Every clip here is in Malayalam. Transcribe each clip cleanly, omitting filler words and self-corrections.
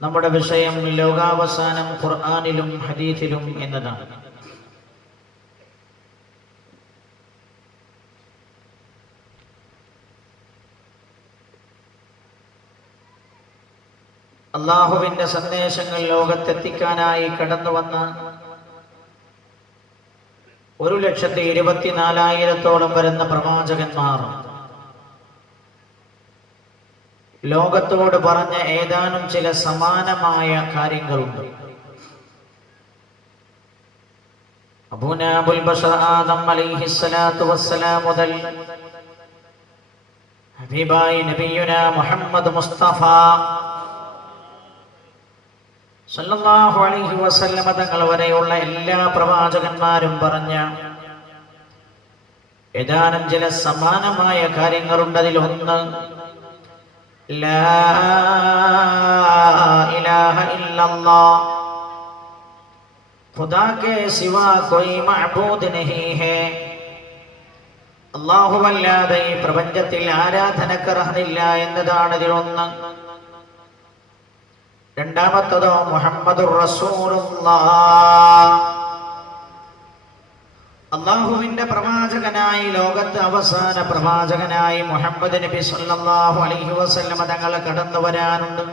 നമ്മുടെ വിഷയം ലോകാവസാനം ഖുർആനിലും ഹദീസിലും എന്നതാണ്. അള്ളാഹുവിന്റെ സന്ദേശങ്ങൾ ലോകത്തെത്തിക്കാനായി കടന്നു വന്ന 1,24,000-ഓളം വരുന്ന പ്രവാചകന്മാർ ലോകത്തോട് പറഞ്ഞ ഏതാനും ചില സമാനമായ കാര്യങ്ങളുണ്ട്. അബൂനാ അബുൽ ബശർ ആദം അലൈഹിസ്സലാത്തു വസ്സലാം മുതൽ ഹബീബായി നബിയുനാ മുഹമ്മദ് മുസ്തഫ സല്ലല്ലാഹു അലൈഹി വസല്ലമ തങ്ങൾ വരെയുള്ള എല്ലാ പ്രവാചകന്മാരും പറഞ്ഞ ഏതാനും ചില സമാനമായ കാര്യങ്ങളുണ്ട്. അതിലൊന്ന് ലാ ഇലാഹ ഇല്ലല്ലാഹ്, ഖുദാ കെ സിവാ കോയി മഅബൂദ് നഹീ ഹൈ, അല്ലാഹുവല്ലാതെ ഈ പ്രപഞ്ചത്തിൽ ആരാധനക്ക് അർഹനില്ല എന്നതാണ് ഇതിലൊന്ന്. രണ്ടാമത്തതോ മുഹമ്മദുർ റസൂലുള്ളാഹ്, അല്ലാഹുവിന്റെ പ്രവാചകനായി, ലോകത്ത് അവസാന പ്രവാചകനായി മുഹമ്മദ് നബി സല്ലല്ലാഹു അലൈഹി വസല്ലമ തങ്ങൾ കടന്നു വരാനുണ്ട്.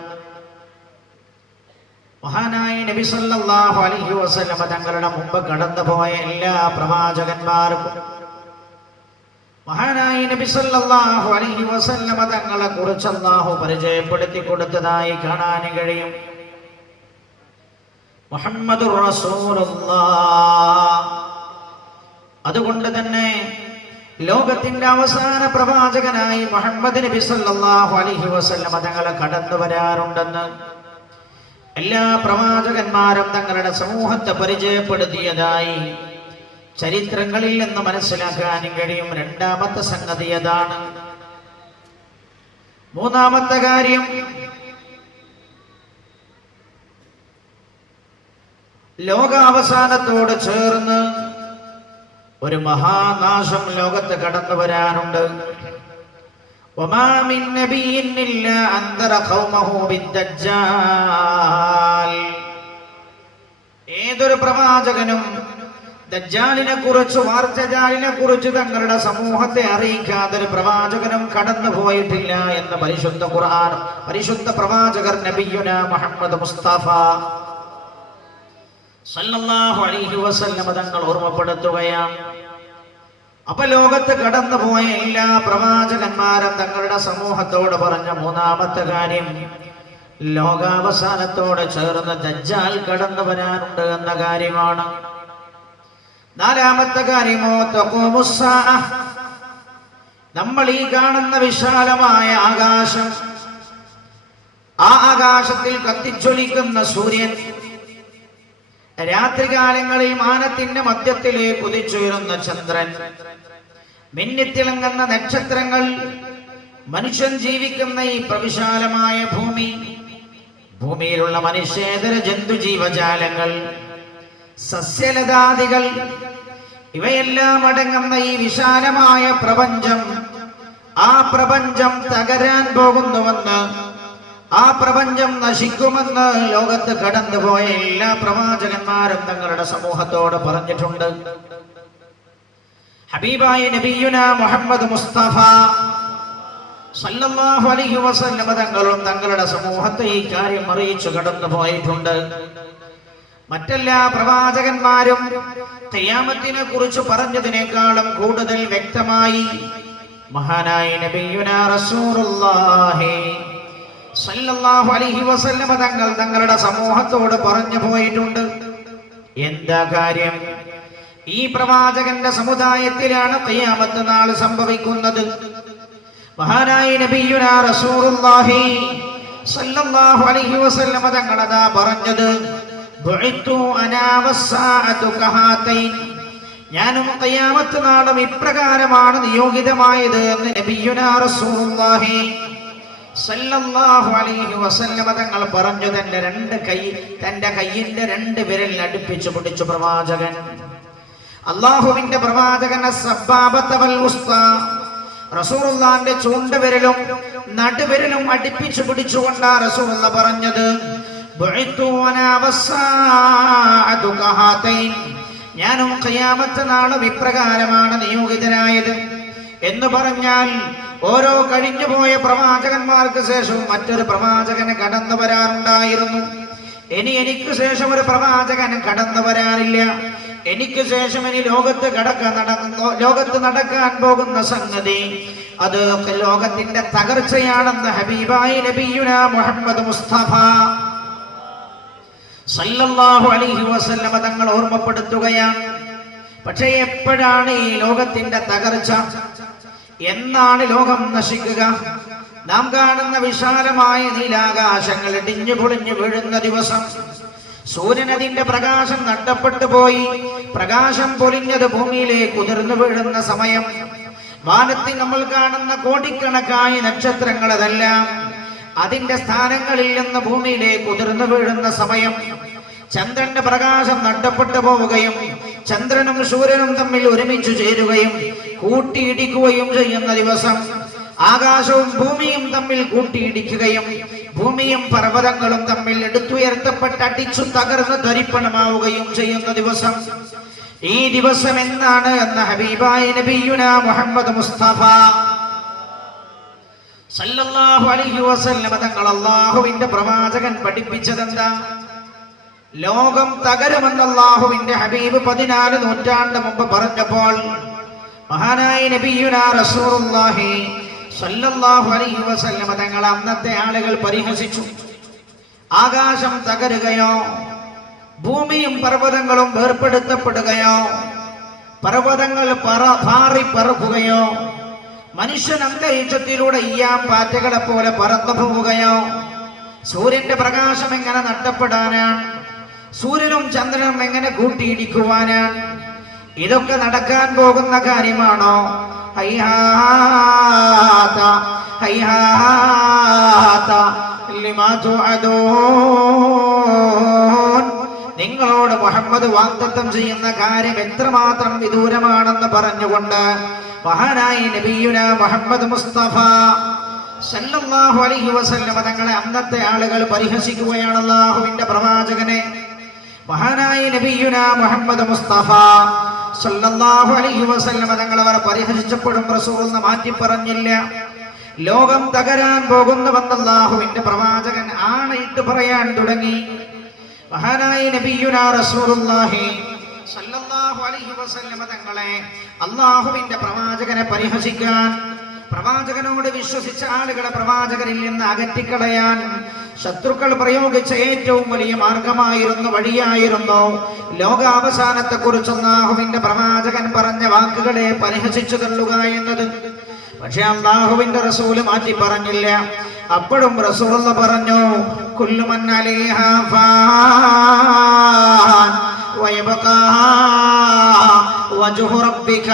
മഹാനായ നബി സല്ലല്ലാഹു അലൈഹി വസല്ലമ തങ്ങളുടെ മുമ്പ് കടന്നുപോയ എല്ലാ പ്രവാചകന്മാർക്കും മഹാനായ നബി സല്ലല്ലാഹു അലൈഹി വസല്ലമ തങ്ങളെ കുറിച്ച് അല്ലാഹു പരിചയപ്പെടുത്തി കൊടുത്തതായി കാണാൻ കഴിയും. മുഹമ്മദുർ റസൂലുള്ളാഹ്. അതുകൊണ്ട് തന്നെ ലോകത്തിന്റെ അവസാന പ്രവാചകനായി മുഹമ്മദ് നബി സല്ലല്ലാഹു അലൈഹി വസല്ലമ തങ്ങളെ കടന്നു വരാറുണ്ടെന്ന് എല്ലാ പ്രവാചകന്മാരും തങ്ങളുടെ സമൂഹത്തെ പരിചയപ്പെടുത്തിയതായി ചരിത്രങ്ങളിൽ നിന്ന് മനസ്സിലാക്കാൻ കഴിയും. രണ്ടാമത്തെ സംഗതി അതാണ്. മൂന്നാമത്തെ കാര്യം, ലോകാവസാനത്തോട് ചേർന്ന് ഒരു മഹാനാശം ലോകത്ത് കടന്നു വരാനുണ്ട്. വമാ മിൻ നബിയ്യിൻ ഇല്ലാ അൻദറ ഖൗമഹു ബിദ്ദജ്ജാൽ. ഏതൊരു പ്രവാചകനും ദജ്ജാലിനെ കുറിച്ച്, വാർത്തജാലിനെ കുറിച്ച് തങ്ങളുടെ സമൂഹത്തെ അറിയിക്കാതെ ഒരു പ്രവാചകനും കടന്നു പോയിട്ടില്ല എന്ന് പരിശുദ്ധ ഖുർആൻ, പരിശുദ്ധ പ്രവാചകർ നബിയുനാ മുഹമ്മദ് മുസ്തഫ സല്ലല്ലാഹു അലൈഹി വസല്ലമ തങ്ങൾ ഓർമ്മപ്പെടുത്തുകയാണ്. അപ്പൊ ലോകത്ത് കടന്നുപോയ എല്ലാ പ്രവാചകന്മാരും തങ്ങളുടെ സമൂഹത്തോട് പറഞ്ഞ മൂന്നാമത്തെ കാര്യം, ലോകാവസാനത്തോട് ചേർന്ന് ദജ്ജാൽ കടന്നു വരാനുണ്ട് എന്ന കാര്യമാണ്. നാലാമത്തെ കാര്യമോ തഖൂമുസ്സാഅ, നമ്മൾ ഈ കാണുന്ന വിശാലമായ ആകാശം, ആ ആകാശത്തിൽ കത്തിച്ചൊലിക്കുന്ന സൂര്യൻ, രാത്രികാലങ്ങളിൽ മാനത്തിന്റെ മധ്യത്തിലേക്ക് ഉദിച്ചുയരുന്ന ചന്ദ്രൻ, മിന്നിത്തിളങ്ങുന്ന നക്ഷത്രങ്ങൾ, മനുഷ്യൻ ജീവിക്കുന്ന ഈ പ്രവിശാലമായ ഭൂമി, ഭൂമിയിലുള്ള മനുഷ്യേതര ജന്തുജീവജാലങ്ങൾ, സസ്യലതാദികൾ, ഇവയെല്ലാം അടങ്ങുന്ന ഈ വിശാലമായ പ്രപഞ്ചം, ആ പ്രപഞ്ചം തകരാൻ പോകുന്നുവെന്ന്, ആ പ്രപഞ്ചം നശിക്കുമെന്ന് ലോകത്ത് കടന്നുപോയ എല്ലാ പ്രവാചകന്മാരും തങ്ങളുടെ സമൂഹത്തോട് പറഞ്ഞിട്ടുണ്ട്. ഹബീബായ നബിയുനാ മുഹമ്മദ് മുസ്തഫ സല്ലല്ലാഹു അലൈഹി വസല്ലമ തങ്ങളും തങ്ങളുടെ സമൂഹത്തെ ഈ കാര്യം അറിയിച്ചു കടന്നു പോയിട്ടുണ്ട്. മറ്റെല്ലാ പ്രവാചകന്മാരും ഖിയാമത്തിനെ കുറിച്ച് പറഞ്ഞതിനേക്കാളും കൂടുതൽ വ്യക്തമായി മഹാനായ നബിയുനാ റസൂലുള്ളാഹി സല്ലല്ലാഹു അലൈഹി വസല്ലമ തങ്ങൾ തങ്ങളുടെ സമൂഹത്തോട് പറഞ്ഞു പോയിട്ടുണ്ട്. എന്താ കാര്യം? ഈ പ്രവാചകന്റെ സമുദായത്തിലാണ് ഖിയാമത്ത് നാൾ സംഭവിക്കുന്നത്. മഹാനായ നബിയുനാ റസൂലുള്ളാഹി സല്ലല്ലാഹു അലൈഹി വസല്ലമ തങ്ങൾ അതാ പറഞ്ഞത്, ബുഇത്തു അനാ വസ്സാഅതു കഹാതൈൻ, ഞാനും ഖിയാമത്ത് നാളും ഇപ്രകാരമാണ് നിയോഗിതമായത് എന്ന് നബിയുനാ റസൂലുള്ളാഹി സല്ലല്ലാഹു അലൈഹി വസല്ലമ തങ്ങൾ പറഞ്ഞു. തന്റെ കയ്യിന്റെ 2 വിരൽ അടുപ്പിച്ചു പിടിച്ചു പ്രവാചകൻ. അല്ലാഹുവിന്റെ പ്രവാചകൻ സബ്ബാബത വൽ ഉസ്താ, റസൂലുള്ളാഹിന്റെ ചൂണ്ടുവിരലും നടുവിരലും അടുപ്പിച്ചു പിടിച്ചുകൊണ്ടാണ് റസൂലുള്ള പറഞ്ഞത്, ബുഇത്തു വനാ വസ്സാഅതു കഹാതൈൻ, ഞാനും ഖിയാമത്ത് നാളും ഇപ്രകാരമാണ് നിയോഗിതനായത് എന്ന് പറഞ്ഞാൽ, ഓരോ കഴിഞ്ഞുപോയ പ്രവാചകന്മാർക്ക് ശേഷവും മറ്റൊരു പ്രവാചകന് കടന്നു വരാറുണ്ടായിരുന്നു. ഇനി എനിക്ക് ശേഷം ഒരു പ്രവാചകൻ കടന്നു വരാനില്ല. എനിക്ക് ശേഷം ഇനി ലോകത്ത് നടക്കാൻ പോകുന്ന സംഗതി അത് ലോകത്തിന്റെ തകർച്ചയാണെന്ന് ഹബീബായി നബിയുനാ മുഹമ്മദ് മുസ്തഫ സല്ലല്ലാഹു അലൈഹി വസല്ലമ തങ്ങൾ ഓർമ്മപ്പെടുത്തുകയാണ്. പക്ഷേ എപ്പോഴാണ് ഈ ലോകത്തിന്റെ തകർച്ച? എന്നാണ് ലോകം നശിക്കുക? നാം കാണുന്ന വിശാലമായ നീലാകാശങ്ങൾ ഇടിഞ്ഞു പൊളിഞ്ഞു വീഴുന്ന ദിവസം, സൂര്യൻ അതിന്റെ പ്രകാശം നഷ്ടപ്പെട്ടു പോയി, പ്രകാശം പൊലിഞ്ഞത് ഭൂമിയിലേക്ക് ഉതിർന്നു വീഴുന്ന സമയം, വാനത്തിൽ നമ്മൾ കാണുന്ന കോടിക്കണക്കായ നക്ഷത്രങ്ങൾ അതെല്ലാം അതിന്റെ സ്ഥാനങ്ങളിൽ നിന്ന് ഭൂമിയിലേക്ക് ഉതിർന്നു വീഴുന്ന സമയം, ചന്ദ്രന്റെ പ്രകാശം നഷ്ടപ്പെട്ടു പോവുകയും ചന്ദ്രനും സൂര്യനും തമ്മിൽ ഒരുമിച്ച് ചേരുകയും കൂട്ടിയിടിക്കുകയും ചെയ്യുന്ന ദിവസം, ആകാശവും ഭൂമിയും തമ്മിൽ കൂട്ടിയിടിക്കുകയും ഭൂമിയും പർവ്വതങ്ങളും തമ്മിൽ എടുത്തുയർത്തപ്പെട്ട് അടിച്ചു തകർന്ന് ധരിപ്പണമാവുകയും ചെയ്യുന്ന ദിവസം, ഈ ദിവസം എന്നാണ് എന്ന ഹബീബായ നബിയുനാ മുഹമ്മദ് മുസ്തഫ സല്ലല്ലാഹു അലൈഹി വസല്ലമ തങ്ങൾ അല്ലാഹുവിന്റെ പ്രവാചകൻ പഠിപ്പിച്ചതെന്താ? ലോകം തകരുമെന്ന് അല്ലാഹുവിന്റെ ഹബീബ് 14 നൂറ്റാണ്ട് മുമ്പ് പറഞ്ഞപ്പോൾ മഹാനായ നബിയുനാ റസൂലുള്ളാഹി സല്ലല്ലാഹു അലൈഹി വസല്ലമ തങ്ങൾ അന്നത്തെ ആളുകൾ പരിഹസിച്ചു. ആകാശം തകരുകയോ, ഭൂമിയും പർവ്വതങ്ങളും വേർപെടുത്തപ്പെടുകയോ, പർവ്വതങ്ങൾ പാറി പറക്കുകയോ, മനുഷ്യൻ അന്തരീക്ഷത്തിലൂടെ ഈയാം പാറ്റകളെ പോലെ പറന്നു പോവുകയോ, സൂര്യന്റെ പ്രകാശം എങ്ങനെ നഷ്ടപ്പെടാനാണ്? സൂര്യനും ചന്ദ്രനും എങ്ങനെ കൂട്ടിയിടിക്കുവാനാണ്? ഇതൊക്കെ നടക്കാൻ പോകുന്ന കാര്യമാണോ? ഹൈഹാത ഹൈഹാത ലിമാ തുഅദൂൻ, നിങ്ങളോട് മുഹമ്മദ് വാഗ്ദത്തം ചെയ്യുന്ന കാര്യം എത്രമാത്രം വിദൂരമാണെന്ന് പറഞ്ഞുകൊണ്ട് മഹാനായ നബിയുനാ മുഹമ്മദ് മുസ്തഫ സല്ലല്ലാഹു അലൈഹി വസല്ലമ തങ്ങളെ അന്നത്തെ ആളുകൾ പരിഹസിക്കുകയാണ്. അല്ലാഹുവിന്റെ പ്രവാചകനെ മഹാനായ നബിയുനാ മുഹമ്മദ് മുസ്തഫ സല്ലല്ലാഹു അലൈഹി വസല്ലമ തങ്ങൾ അവർ പരിഹസിച്ചപ്പോഴും റസൂൽ മാറ്റി പറഞ്ഞില്ല. ലോകം തകരാൻ പോകുന്നുവെന്ന് അല്ലാഹുവിന്റെ പ്രവാചകൻ ആണയിട്ട് പറയാൻ തുടങ്ങി. മഹാനായ നബിയുനാ റസൂലുള്ളാഹി സല്ലല്ലാഹു അലൈഹി വസല്ലമ തങ്ങളെ അല്ലാഹുവിന്റെ പ്രവാചകനെ പരിഹസിക്കാൻ, പ്രവാചകനോട് വിശ്വസിച്ച ആളുകളെ പ്രവാചകരിൽ നിന്ന് അകറ്റിക്കളയാൻ ശത്രുക്കൾ പ്രയോഗിച്ച ഏറ്റവും വലിയ മാർഗമായിരുന്നു, വഴിയായിരുന്നു ലോകാവസാനത്തെ കുറിച്ച് അല്ലാഹുവിന്റെ പ്രവാചകൻ പറഞ്ഞ വാക്കുകളെ പരിഹസിച്ചു തള്ളുക എന്നത്. പക്ഷെ അല്ലാഹുവിന്റെ റസൂല് മാറ്റി പറഞ്ഞില്ല. അപ്പോഴും റസൂലുള്ള പറഞ്ഞു, കുല്ലു മൻ അലൈഹാ ഫാൻ വയബ്ഖാ വജ്ഹു റബ്ബിക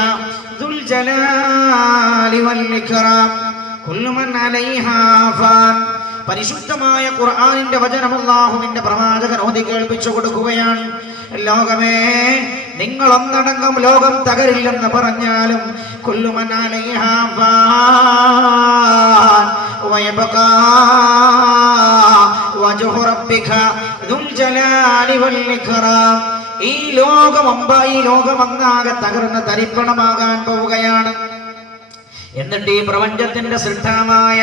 ദുൽ ജലാലി വൽ ഇക്റാം. കുല്ലു മൻ അലൈഹാ ഫാൻ, പരിശുദ്ധമായ ഖുർആനിന്റെ വചനം അല്ലാഹുവിന്റെ പ്രവാചകൻ ഓതി കേൾപ്പിച്ചു കൊടുക്കുകയാണ്. ലോകമേ, നിങ്ങൾ ഒന്നടങ്കം ലോകം തകരില്ലെന്ന് പറഞ്ഞാലും കുല്ലു മൻ അലൈഹാ ഫാൻ വയബ്ഖാ വജ്ഹു റബ്ബിക ദുൽ ജലാലി വൽ ഇക്റാം, ഈ ലോകമൊന്നാകെ തകർന്ന് തരിപ്പണമാകാൻ പോവുകയാണ്. എന്നിട്ട് ഈ പ്രപഞ്ചത്തിന്റെ സൃഷ്ടാവായ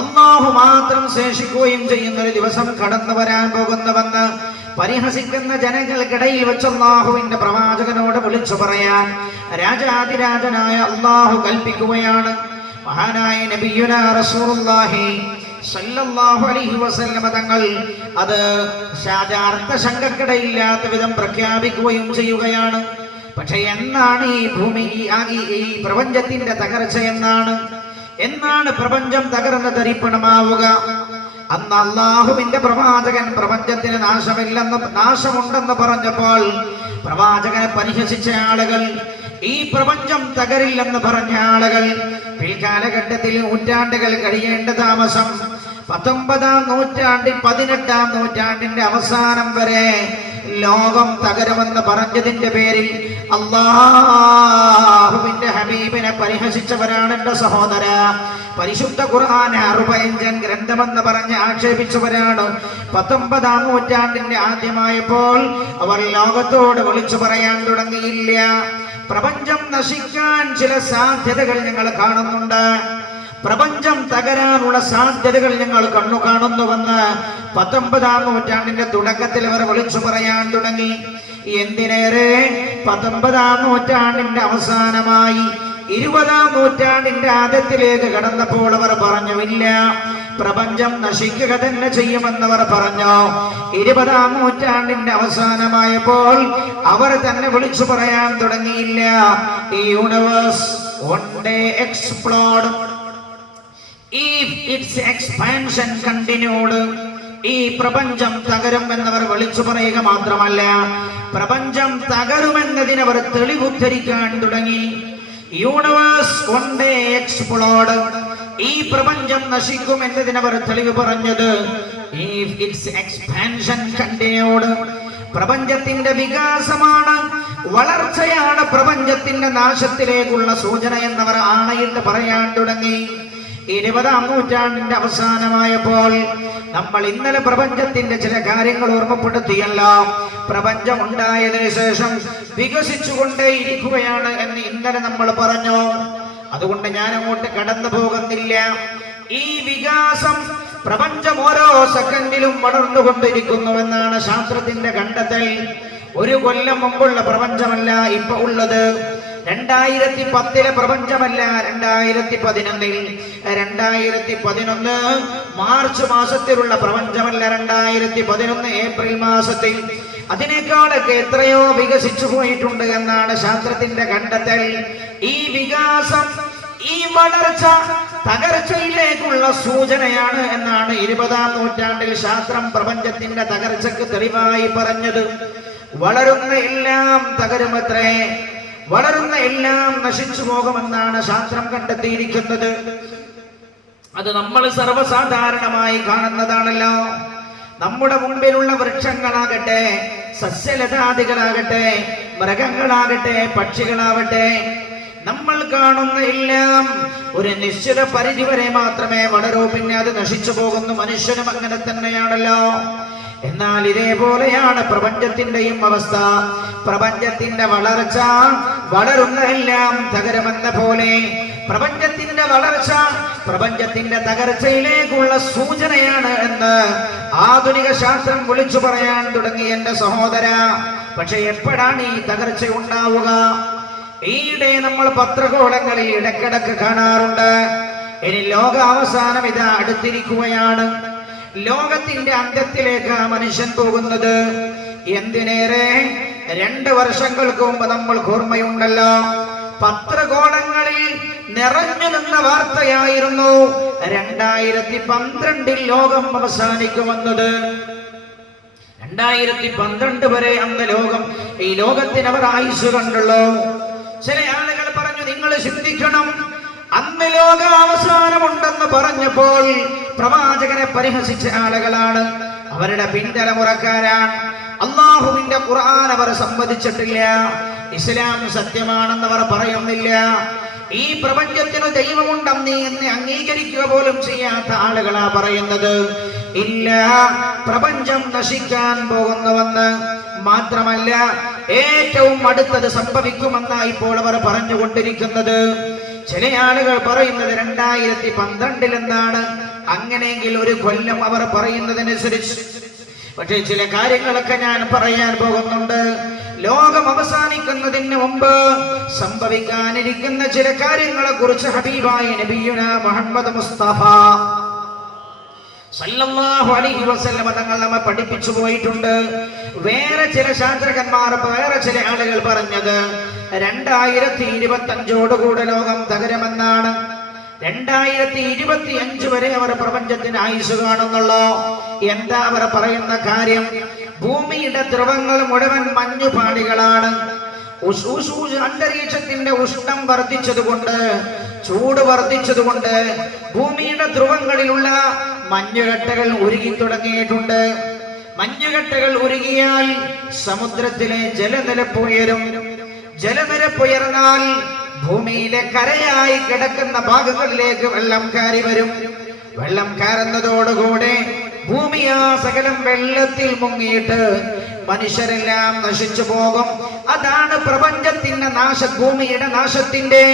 അല്ലാഹു മാത്രം ശേഷിക്കുകയും ചെയ്യുന്ന ഒരു ദിവസം കടന്നു വരാൻ പോകുന്നുവെന്ന് പരിഹസിക്കുന്ന ജനങ്ങൾക്കിടയിൽ വെച്ച് അല്ലാഹുവിന്റെ പ്രവാചകനോട് വിളിച്ചു പറയാൻ രാജാതിരാജനായ അല്ലാഹു കൽപ്പിക്കുകയാണ്. മഹാനായ നബിയുനാ റസൂലുള്ളാഹി സല്ലല്ലാഹു അലൈഹി വസല്ലമ തങ്ങൾ അത് അർത്ഥശങ്കക്കിടയില്ലാത്ത വിധം പ്രഖ്യാപിക്കുകയും ചെയ്യുകയാണ്. പക്ഷെ എന്നാണ് ഈ ഭൂമി, ഈ പ്രപഞ്ചത്തിന്റെ തകർച്ച എന്നാണ് പ്രപഞ്ചം തകർന്ന് തരിപ്പണമാവുക? അന്ന് അല്ലാഹുവിന്റെ പ്രവാചകൻ പ്രപഞ്ചത്തിന് നാശമുണ്ടെന്ന് പറഞ്ഞപ്പോൾ പ്രവാചകനെ പരിഹസിച്ച ആളുകൾ, ഈ പ്രപഞ്ചം തകരില്ലെന്ന് പറഞ്ഞ ആളുകൾ പിൽക്കാലഘട്ടത്തിൽ നൂറ്റാണ്ടുകൾ കഴിയേണ്ട താമസം 19-ാം നൂറ്റാണ്ടിൽ 18-ാം നൂറ്റാണ്ടിന്റെ അവസാനം വരെ ലോകം തകരുമെന്ന് പറഞ്ഞതിന്റെ പേരിൽ അല്ലാഹുവിന്റെ ഹബീബിനെ പരിഹസിച്ചവരാണ് എന്റെ സഹോദര. പരിശുദ്ധ ഖുർആൻ അറുപയഞ്ചൻ ഗ്രന്ഥമെന്ന് പറഞ്ഞ് ആക്ഷേപിച്ചവരാണ്. 19-ാം നൂറ്റാണ്ടിന്റെ ആദ്യമായപ്പോൾ അവർ ലോകത്തോട് വിളിച്ചു പറയാൻ തുടങ്ങിയില്ല. പ്രപഞ്ചം നശിക്കാൻ ചില സാധ്യതകൾ ഞങ്ങൾ കാണുന്നുണ്ട്, പ്രപഞ്ചം തകരാനുള്ള സാധ്യതകൾ ഞങ്ങൾ കാണുന്നുവെന്ന് 19-ാം നൂറ്റാണ്ടിന്റെ തുടക്കത്തിൽ അവർ വിളിച്ചു പറയാൻ തുടങ്ങി. എന്തിനേറെ 19-ാം നൂറ്റാണ്ടിന്റെ അവസാനമായി 20-ാം നൂറ്റാണ്ടിന്റെ ആദ്യത്തിലേക്ക് കടന്നപ്പോൾ അവർ പറഞ്ഞില്ല, പ്രപഞ്ചം നശിക്കുക തന്നെ ചെയ്യുമെന്നവർ പറഞ്ഞു. 20-ാം നൂറ്റാണ്ടിന്റെ അവസാനമായപ്പോൾ അവർ തന്നെ വിളിച്ചു പറയാൻ തുടങ്ങിയില്ല, ഈ universe one day explode if its expansion continued. ഈ പ്രപഞ്ചം തകരും എന്നവർ വിളിച്ചു പറയുക മാത്രമല്ല, പ്രപഞ്ചം തകരുമെന്നതിനവർ തെളിവുദ്ധരിക്കാൻ തുടങ്ങി. യൂണിവേഴ്സ് one day explode, ഈ പ്രപഞ്ചം നശിക്കും എന്നതിനവർ തെളിവ് പറഞ്ഞത് if its expansion continued. പ്രപഞ്ചത്തിന്റെ വികാസമാണ്, വളർച്ചയാണ് പ്രപഞ്ചത്തിന്റെ നാശത്തിലേക്കുള്ള സൂചന എന്നവർ ആണയിട്ട് പറയാൻ തുടങ്ങി. 20-ാം നൂറ്റാണ്ടിന്റെ അവസാനമായപ്പോൾ നമ്മൾ ഇന്നലെ പ്രപഞ്ചത്തിന്റെ ചില കാര്യങ്ങൾ ഓർമ്മപ്പെടുത്തിയല്ലോ. പ്രപഞ്ചം ഉണ്ടായതിനു ശേഷം വികസിച്ചുകൊണ്ടേയിരിക്കുകയാണ് എന്ന് ഇന്നലെ നമ്മൾ പറഞ്ഞു. അതുകൊണ്ട് ഞാൻ അങ്ങോട്ട് കടന്നു പോകുന്നില്ല. ഈ വികാസം പ്രപഞ്ചം ഓരോ സെക്കൻഡിലും വളർന്നുകൊണ്ടിരിക്കുന്നുവെന്നാണ് ശാസ്ത്രത്തിന്റെ കണ്ടെത്തൽ. 1 കൊല്ലം മുമ്പുള്ള പ്രപഞ്ചമല്ല ഇപ്പൊ ഉള്ളത്. 2010 പ്രപഞ്ചമല്ല 2011. 2011 മാർച്ച് മാസത്തിലുള്ള പ്രപഞ്ചമല്ല 2011 ഏപ്രിൽ മാസത്തിൽ. അതിനേക്കാളൊക്കെ എത്രയോ വികസിച്ചു പോയിട്ടുണ്ട് എന്നാണ് ശാസ്ത്രത്തിന്റെ കണ്ടെത്തൽ. ഈ വികാസം, ഈ വളർച്ച തകർച്ചയിലേക്കുള്ള സൂചനയാണ് എന്നാണ് 20-ാം നൂറ്റാണ്ടിൽ ശാസ്ത്രം പ്രപഞ്ചത്തിന്റെ തകർച്ചക്ക് തെളിവായി പറഞ്ഞത്. വളരുന്ന എല്ലാം തകരുമത്രേ, വളരുന്ന എല്ലാം നശിച്ചു പോകുമെന്നാണ് ശാസ്ത്രം കണ്ടെത്തിയിരിക്കുന്നത്. അത് നമ്മൾ സർവ്വസാധാരണമായി കാണുന്നതാണല്ലോ. നമ്മുടെ മുമ്പിലുള്ള വൃക്ഷങ്ങളാകട്ടെ, സസ്യലതാദികളാകട്ടെ, മൃഗങ്ങളാകട്ടെ, പക്ഷികളാവട്ടെ, നമ്മൾ കാണുന്ന എല്ലാം ഒരു നിശ്ചിത പരിധി വരെ മാത്രമേ വളരൂ, പിന്നെ അത് നശിച്ചു പോകുന്നു. മനുഷ്യനും അങ്ങനെ തന്നെയാണല്ലോ. എന്നാൽ ഇതേപോലെയാണ് പ്രപഞ്ചത്തിന്റെയും അവസ്ഥ. പ്രപഞ്ചത്തിന്റെ വളർച്ച, വളരുന്ന എല്ലാം തകരുമെന്ന പോലെ പ്രപഞ്ചത്തിന്റെ വളർച്ച പ്രപഞ്ചത്തിന്റെ തകർച്ചയിലേക്കുള്ള സൂചനയാണ് എന്ന് ആധുനിക ശാസ്ത്രം വിളിച്ചു പറയാൻ തുടങ്ങി എന്റെ സഹോദര. പക്ഷെ എപ്പോഴാണ് ഈ തകർച്ച ഉണ്ടാവുക? ഈയിടെ നമ്മൾ പത്രകോളങ്ങളിൽ ഇടക്കിടക്ക് കാണാറുണ്ട്, ഇനി ലോക അവസാനം ഇതാ അടുത്തിരിക്കുകയാണ്, ലോകത്തിന്റെ അന്ത്യത്തിലേക്ക് മനുഷ്യൻ പോകുന്നത്. എന്തിനേറെ 2 വർഷങ്ങൾക്ക് മുമ്പ് നമ്മൾ ഓർമ്മയുണ്ടല്ലോ, പത്രകോളങ്ങളിൽ നിറഞ്ഞു നിന്ന വാർത്തയായിരുന്നു 2012 ലോകം അവസാനിക്കുമെന്നത്. 2012 വരെ അന്ന് ഈ ലോകത്തിന് അവർ ആയുസ് കണ്ടുള്ളൂ. ചില ആളുകൾ പറഞ്ഞു, നിങ്ങൾ ചിന്തിക്കണം, അന്ന് ലോക അവസാനമുണ്ടെന്ന് പറഞ്ഞപ്പോൾ പ്രവാചകനെ പരിഹസിച്ച ആളുകളാണ്, അവരുടെ പിൻതലമുറക്കാരാണ്. അള്ളാഹുവിന്റെ ഖുർആൻ അവർ സമ്മതിച്ചിട്ടില്ല, ഇസ്ലാം സത്യമാണെന്നവർ പറയുന്നില്ല. ഈ പ്രപഞ്ചത്തിന് ദൈവമുണ്ടെന്ന് എന്ന് അംഗീകരിക്കുക പോലും ചെയ്യാത്ത ആളുകളാ പറയുന്നത്. ഇല്ല, പ്രപഞ്ചം നശിക്കാൻ പോകുന്നുവെന്ന് മാത്രമല്ല, ഏറ്റവും അടുത്തത് സംഭവിക്കുമെന്ന ഇപ്പോൾ അവർ പറഞ്ഞുകൊണ്ടിരിക്കുന്നത്. ചില ആളുകൾ പറയുന്നത് 2012 എന്നാണ്. അങ്ങനെയെങ്കിൽ 1 കൊല്ലം അവർ പറയുന്നതനുസരിച്ച്. പക്ഷേ ചില കാര്യങ്ങളൊക്കെ ഞാൻ പറയാൻ പോകുന്നുണ്ട്. ലോകം അവസാനിക്കുന്നതിന് മുമ്പ് സംഭവിക്കാനിരിക്കുന്ന ചില കാര്യങ്ങളെ കുറിച്ച് ഹബീബായ നബിയുനാ മുഹമ്മദ് മുസ്തഫ സല്ലല്ലാഹു അലൈഹി വസല്ലം തങ്ങൾ നമ്മെ പഠിപ്പിച്ചു പോയിട്ടുണ്ട്. വേറെ ചില ശാസ്ത്രജ്ഞന്മാർ, വേറെ ചില ആളുകൾ പറഞ്ഞത് 2025 ലോകം തകരുമെന്നാണ്. 2025 വരെ അവർ പ്രപഞ്ചത്തിന് ആയുസ് കാണുന്നുള്ളൂ. എന്താ അവർ പറയുന്ന കാര്യം? ഭൂമിയുടെ ധ്രുവങ്ങൾ മുഴുവൻ മഞ്ഞുപാളികളാണ്. അന്തരീക്ഷത്തിന്റെ ഉഷ്ണം വർദ്ധിച്ചതുകൊണ്ട്, ചൂട് വർദ്ധിച്ചതുകൊണ്ട് ഭൂമിയുടെ ധ്രുവങ്ങളിലുള്ള മഞ്ഞുകട്ടകൾ ഉരുകി തുടങ്ങിയിട്ടുണ്ട്. മഞ്ഞുകട്ടകൾ ഉരുകിയാൽ സമുദ്രത്തിലെ ജലനിരപ്പ് ഉയരും. ജലനിരപ്പുയർന്നാൽ ഭൂമിയിലെ കരയായി കിടക്കുന്ന ഭാഗങ്ങളിലേക്ക് വെള്ളം കയറി വരും. വെള്ളം കയറുന്നതോടുകൂടെ ഭൂമിയാ സകലം വെള്ളത്തിൽ മുങ്ങിയിട്ട് മനുഷ്യരെല്ലാം നശിച്ചു പോകും. അതാണ് പ്രപഞ്ചത്തിന്റെ ഭൂമിയുടെ നാശത്തിന്റെ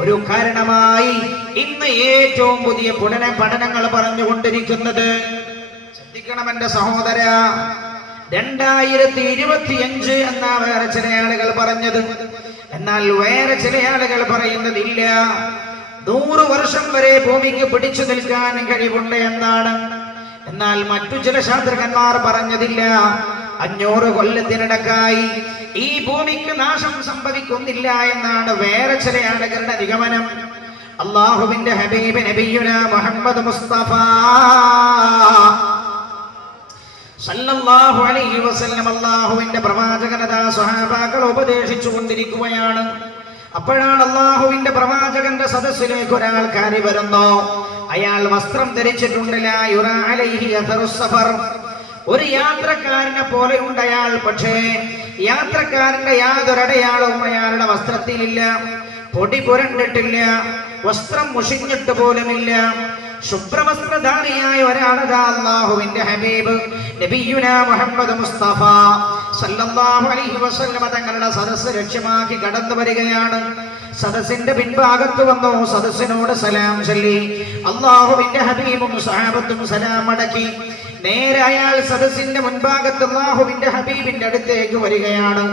ഒരു കാരണമായി ഇന്ന് ഏറ്റവും പുതിയ പഠനങ്ങൾ പറഞ്ഞുകൊണ്ടിരിക്കുന്നത്. ശ്രദ്ധിക്കണം എന്റെ സഹോദര, 2025 എന്നാ വേറെ ചില ആളുകൾ പറഞ്ഞത്. എന്നാൽ വേറെ ചില ആളുകൾ പറയുന്നതില്ല, 100 വർഷം വരെ ഭൂമിക്ക് പിടിച്ചു നിൽക്കാൻ കഴിവുണ്ട് എന്നാണ്. എന്നാൽ മറ്റു ചില ശാസ്ത്രജ്ഞന്മാർ പറഞ്ഞതില്ല, 500 കൊല്ലത്തിനിടക്കായി ഈ ഭൂമിക്ക് നാശം സംഭവിക്കുന്നില്ല എന്നാണ് വേറെ ചില ആളുകളുടെ നിഗമനം. അല്ലാഹുവിന്റെ ഹബീബ് നബിയുനാ മുഹമ്മദ് മുസ്തഫ സല്ലല്ലാഹു അലൈഹി വസല്ലം അല്ലാഹുവിന്റെ പ്രവാചകനതാ സ്വഹാബാക്കൾ ഉപദേശിച്ചു കൊണ്ടിരിക്കുകയാണ്. അപ്പോഴാണ് അല്ലാഹുവിന്റെ പ്രവാചകന്റെ സദസ്സിലേക്ക് ഒരാൾ കയറി വരുന്നു. അയാൾ വസ്ത്രം ധരിച്ചിട്ടുണ്ട്. ലാ യുറാ അലൈഹി അഥറുസ് സഫർ, ഒരു യാത്രക്കാരനെ പോലെ ഉണ്ട് അയാൾ. പക്ഷേ യാത്രക്കാരന്റെ യാതൊരടയാളവും അയാളുടെ വസ്ത്രത്തിലില്ല. പൊടി പുരണ്ടിട്ടില്ല, വസ്ത്രം മുഷിഞ്ഞിട്ട് പോലുമില്ല. ശുഭ്രവസ്ത്രധാരിയായ ഒരാളതാ അല്ലാഹുവിന്റെ ഹബീബ് നബിയുനാ മുഹമ്മദ് മുസ്തഫ സല്ലല്ലാഹു അലൈഹി വസല്ലം തങ്ങളുടെ സദസ്സ് ലക്ഷ്യമാക്കി കടന്നു വരികയാണ്. സദസ്സിന്റെ പിൻഭാഗത്ത് വന്നു സദസ്സിനോട് സലാം ചൊല്ലി. അല്ലാഹുവിന്റെ ഹബീബും സഹാബത്തും സലാം മടക്കി. നേരെ അയാൾ സദസ്സിന്റെ മുൻഭാഗത്ത് അല്ലാഹുവിന്റെ ഹബീബിന്റെ അടുത്തേക്ക് വരികയാണ്.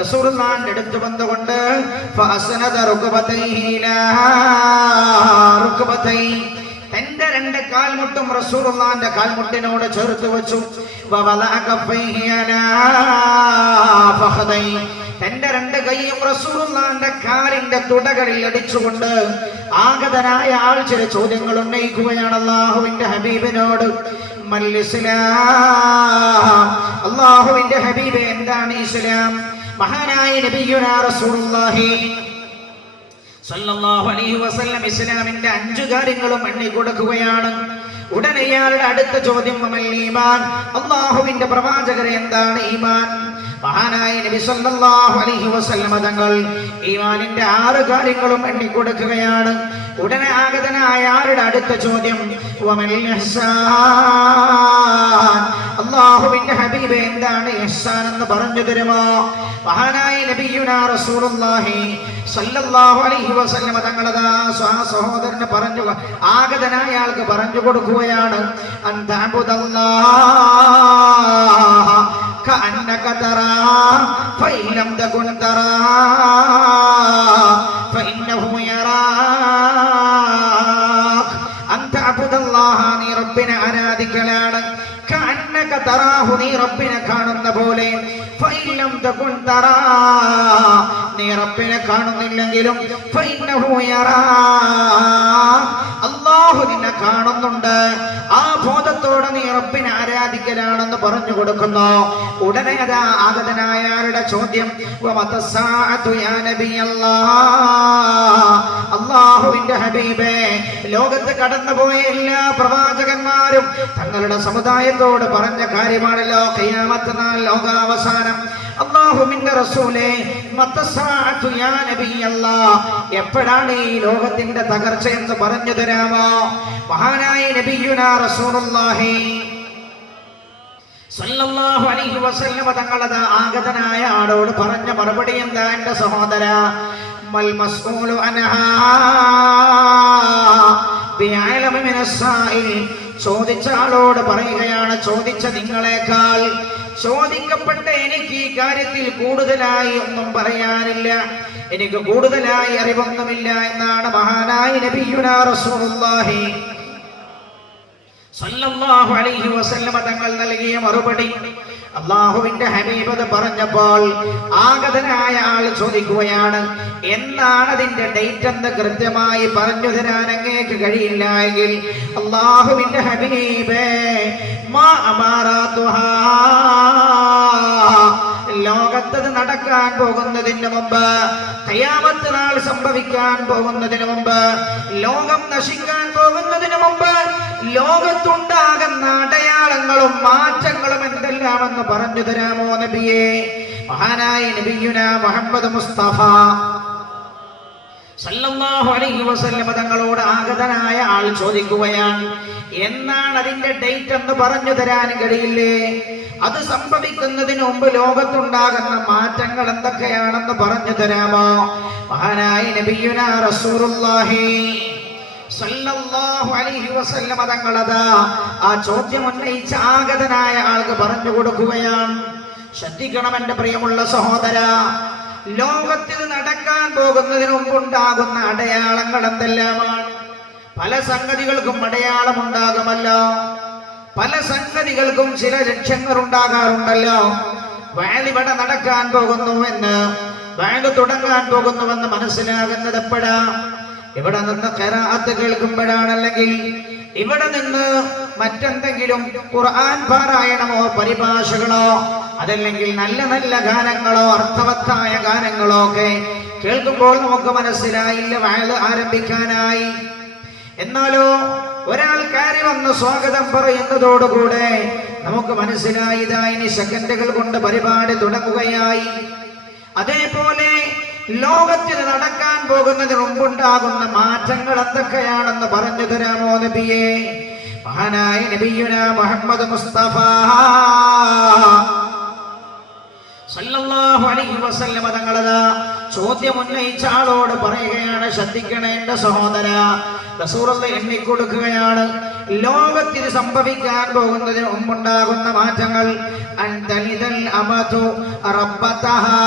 റസൂലുള്ളാഹിന്റെ അടുത്ത് വന്നുകൊണ്ട് ഫഅസ്നദ റുക്ബതൈഹി ഇലാ റുക്ബതൈ, തന്റെ 2 കാൽമുട്ടും റസൂലുള്ളാഹിന്റെ കാൽമുട്ടിനോട് ചേർത്ത് വെച്ചു. വവലഅ കഫൈഹി അലാ ഫഖദൈ, തന്റെ 2 കൈയും റസൂലുള്ളാഹിന്റെ കാലിന്റെ തുടകളിൽ അടിച്ചുകൊണ്ട് ആഗതനായ ആൾ ചില ചോദ്യങ്ങൾ ഉന്നയിക്കുകയാണ് അല്ലാഹുവിന്റെ ഹബീബിനോട്. മൽ ഇസ്ലാം, അല്ലാഹുവിന്റെ ഹബീബ് എന്താണ് ഇസ്ലാം? മഹാനായ നബിയുനാ റസൂലുള്ളാഹി സല്ലല്ലാഹു അലൈഹി വസല്ലം ഇസ്ലാമിന്റെ 5 കാര്യങ്ങളും എണ്ണി കൊടുക്കുകയാണ്. ഉടനെ ഇയാളുടെ അടുത്ത ചോദ്യം വമൽ ഈമാൻ, അല്ലാഹുവിന്റെ പ്രവാചകരെ എന്താണ് ഈമാൻ? മഹാനായ നബി സല്ലല്ലാഹു അലൈഹി വസല്ലം തങ്ങൾ ഈമാനിന്റെ 6 കാര്യങ്ങളും എണ്ണി കൊടുക്കുകയാണ്. ഉടനെ ആഗതനായ ആളുടെ അടുത്ത ചോദ്യം വമൽ ഇഹ്സാൻ, അല്ലാഹുവിന്റെ ഹബീബ് എന്താണ് ഇഹ്സാൻ എന്ന് പറഞ്ഞു തരുമോ? മഹാനായ നബിയുനാ റസൂലുള്ളാഹി സല്ലല്ലാഹു അലൈഹി വസല്ലം തങ്ങളതാ സഹോദരന് പറഞ്ഞു, ആഗതനായ ആൾക്ക് പറഞ്ഞു കൊടുക്കുകയാണ്. അൻതഅബുദല്ലാഹ കഅന്നക തറാ ഫഇൻ ലം തകുൻ തറാ ഫഇന്നഹു യറാക്. അൻതഅബുദല്ലാഹ, നീ റബ്ബിനെ ആരാധിക്കലാണ്. കഅന്നക തറാഹു, നീ റബ്ബിനെ കാണുന്ന പോലെ. ഫഇൻ ലം തകുൻ തറാ, നീ റബ്ബിനെ കാണുന്നില്ലെങ്കിലും ഫഇന്നഹു യറാക്, അല്ലാഹു നിന്നെ കാണുന്നുണ്ട്. ആ ബോധത്തോടെ നീ റബ്ബിനെ ആരാധിക്കലാണെന്ന് പറഞ്ഞു കൊടുക്കുന്നു. ഉടനെ അതാ ആഗതനായ ആളുടെ ചോദ്യം വമതസ്സാഅതു യാ നബിയല്ലാഹ്, അല്ലാഹുവിന്റെ ഹബീബേ, ലോകത്ത് കടന്നുപോയ എല്ലാ പ്രവാചകന്മാരും തങ്ങളുടെ സമുദായത്തോട് പറഞ്ഞ കാര്യമാണല്ലോ ഖിയാമത്ത് നാൾ, ലോകാവസാനം. അല്ലാഹുവിന്റെ റസൂലേ, മതസ്സാഅതു യാ നബിയല്ലാഹ്, എപ്പോഴാണ് ഈ ലോകത്തിന്റെ തകർച്ച എന്ന് പറഞ്ഞു തരാമോ? മഹാനായ നബിയുനാ റസൂലുള്ളാഹി സല്ലല്ലാഹു അലൈഹി വസല്ലം തങ്ങളത് ആഗതനായ ആളോട് പറഞ്ഞ മറുപടി എന്താ എന്റെ സഹോദര? മൽ മസ്ഊലു അൻഹാ ബിഅലമ മിനസ് സാഇൽ, ചോദിച്ച ആളോട് പറയുകയാണ്, ചോദിച്ച നിങ്ങളെക്കാൾ ചോദിക്കപ്പെട്ട എനിക്ക് ഈ കാര്യത്തിൽ കൂടുതലായി ഒന്നും പറയാനില്ല, എനിക്ക് കൂടുതലായി അറിവൊന്നുമില്ല എന്നാണ് മഹാനായ നബിയുനാ റസൂലുള്ളാഹി സല്ലല്ലാഹു അലൈഹി വസല്ലം തങ്ങൾ നൽകിയ മറുപടി. അല്ലാഹുവിന്റെ ഹബീബ് അത് പറഞ്ഞപ്പോൾ ആഗതനായ ആൾ ചോദിക്കുകയാണ്, എന്നാണ് അതിന്റെ ഡേറ്റ് എന്ന് കൃത്യമായി പറഞ്ഞു തരാൻ അങ്ങേക്ക് കഴിയില്ല എങ്കിൽ അല്ലാഹുവിന്റെ ഹബീബേ, മാ അമാറാതുഹാ, ലോകത്തത് നടക്കാൻ പോകുന്നതിന് മുമ്പ്, ഖിയാമത്ത് നാൾ സംഭവിക്കാൻ പോകുന്നതിന് മുമ്പ്, ലോകം നശിക്കാൻ പോകുന്നതിന് മുമ്പ് ലോകത്തുണ്ടാകുന്ന അടയാളങ്ങളും മാറ്റങ്ങളും എന്തെല്ലാമെന്ന് പറഞ്ഞു തരാമോ നബിയേ? മഹാനായ നബിയുനാ മുഹമ്മദ് മുസ്തഫ സല്ലല്ലാഹു അലൈഹി വസല്ലം തങ്ങളോട് ആഗതനായ ആൾ ചോദിക്കുകയാണ്, എന്നാണ് അതിന്റെ ഡേറ്റ് എന്ന് പറഞ്ഞു തരാൻ കഴിയില്ലേ? അത് സംഭവിക്കുന്നതിന് മുമ്പ് ലോകത്തുണ്ടാകുന്ന മാറ്റങ്ങൾ എന്തൊക്കെയാണെന്ന് പറഞ്ഞു തരാമോ? മഹാനായ നബിയുനാ റസൂലുള്ളാഹി സല്ലല്ലാഹു അലൈഹി വസല്ലം തങ്ങളതാ ആ ചോദ്യം ഉന്നയിച്ച ആഗതനായ ആൾക്ക് പറഞ്ഞു കൊടുക്കുകയാണ്. ശ്രദ്ധിക്കണം എന്റെ പ്രിയമുള്ള സഹോദര, ലോകത്തിൽ നടക്കാൻ പോകുന്നതിന് മുമ്പുണ്ടാകുന്ന അടയാളങ്ങൾ എന്തെല്ലാമാണ്? പല സംഗതികൾക്കും അടയാളമുണ്ടാകുമല്ലോ, പല സംഗതികൾക്കും ചില ലക്ഷ്യങ്ങൾ ഉണ്ടാകാറുണ്ടല്ലോ. വാലിവിടെ നടക്കാൻ പോകുന്നുവെന്ന്, വാല് തുടങ്ങാൻ പോകുന്നുവെന്ന് മനസ്സിലാകുന്നത് എപ്പോഴാ? ഇവിടെ നിന്ന് ഖിറാഅത്ത് കേൾക്കുമ്പോഴാണ്, അല്ലെങ്കിൽ ഇവിടെ നിന്ന് മറ്റെന്തെങ്കിലും ഖുർആൻ പാരായണമോ പരിഭാഷകളോ അതല്ലെങ്കിൽ നല്ല നല്ല ഗാനങ്ങളോ അർത്ഥവത്തായ ഗാനങ്ങളോ ഒക്കെ കേൾക്കുമ്പോൾ നമുക്ക് മനസ്സിലായില്ല വഅള് ആരംഭിക്കാനായി. എന്നാലോ ഒരാൾ കയറി വന്ന് സ്വാഗതം പറയുന്നതോടുകൂടെ നമുക്ക് മനസ്സിലായി ഇതാ ഇനി സെക്കൻഡുകൾ കൊണ്ട് പരിപാടി തുടങ്ങുകയായി. അതേപോലെ ലോകത്തിൽ നടക്കാൻ പോകുന്നതിന് മുമ്പുണ്ടാകുന്ന മാറ്റങ്ങൾ എന്തൊക്കെയാണെന്ന് പറഞ്ഞു തരാമോ നബിയേ? മഹാനായ നബിയുനാ മുഹമ്മദ് മുസ്തഫ സല്ലല്ലാഹു അലൈഹി വസല്ലം തങ്ങളതാ ചോദ്യം ഉന്നയിച്ച ആളോട് പറയുകയാണ്, ശ്രദ്ധിക്കണേ എന്റെ സഹോദര. റസൂലുള്ളാഹി എണ്ണിക്കൊടുക്കുകയാണ് ലോകത്തിൽ സംഭവിക്കാൻ പോകുന്നതിന് മുമ്പുണ്ടാകുന്ന മാറ്റങ്ങൾ. അൻതലിദൽ അമതു റബ്ബതഹാ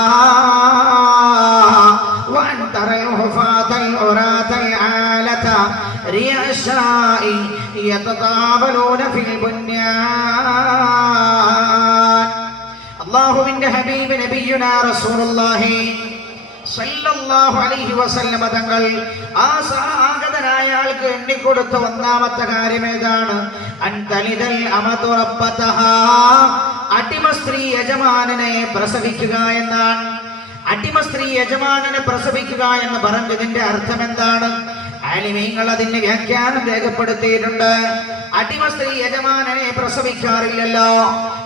വഅൻതറൽ ഹുഫാതൽ ഉറാതൽ ആലത റിയശാഇ യതതാവലൂന ഫിൽ ബുന്യാൻ. അല്ലാഹുവിന്റെ ഹബീബ് നബിയുനാ റസൂലുള്ളാഹി സല്ലല്ലാഹു അലൈഹി വസല്ലം തങ്ങൾ ആ ആഗതനായ ആൾക്ക് എണ്ണിക്കൊടുത്ത ഒന്നാമത്തെ കാര്യം ഏതാണ്? അൻതലിദൽ അമതു റബ്ബതഹാ, അടിമ സ്ത്രീ യജമാനനെ പ്രസവിക്കുക എന്നാണ്. അടിമ സ്ത്രീ യജമാനനെ പ്രസവിക്കുക എന്ന് പറഞ്ഞതിന്റെ അർത്ഥം എന്താണ്? ആലിമീങ്ങൾ അതിന്റെ വ്യാഖ്യാനം രേഖപ്പെടുത്തിയിട്ടുണ്ട്. അടിമ സ്ത്രീ യജമാനനെ പ്രസവിക്കാറില്ലല്ലോ,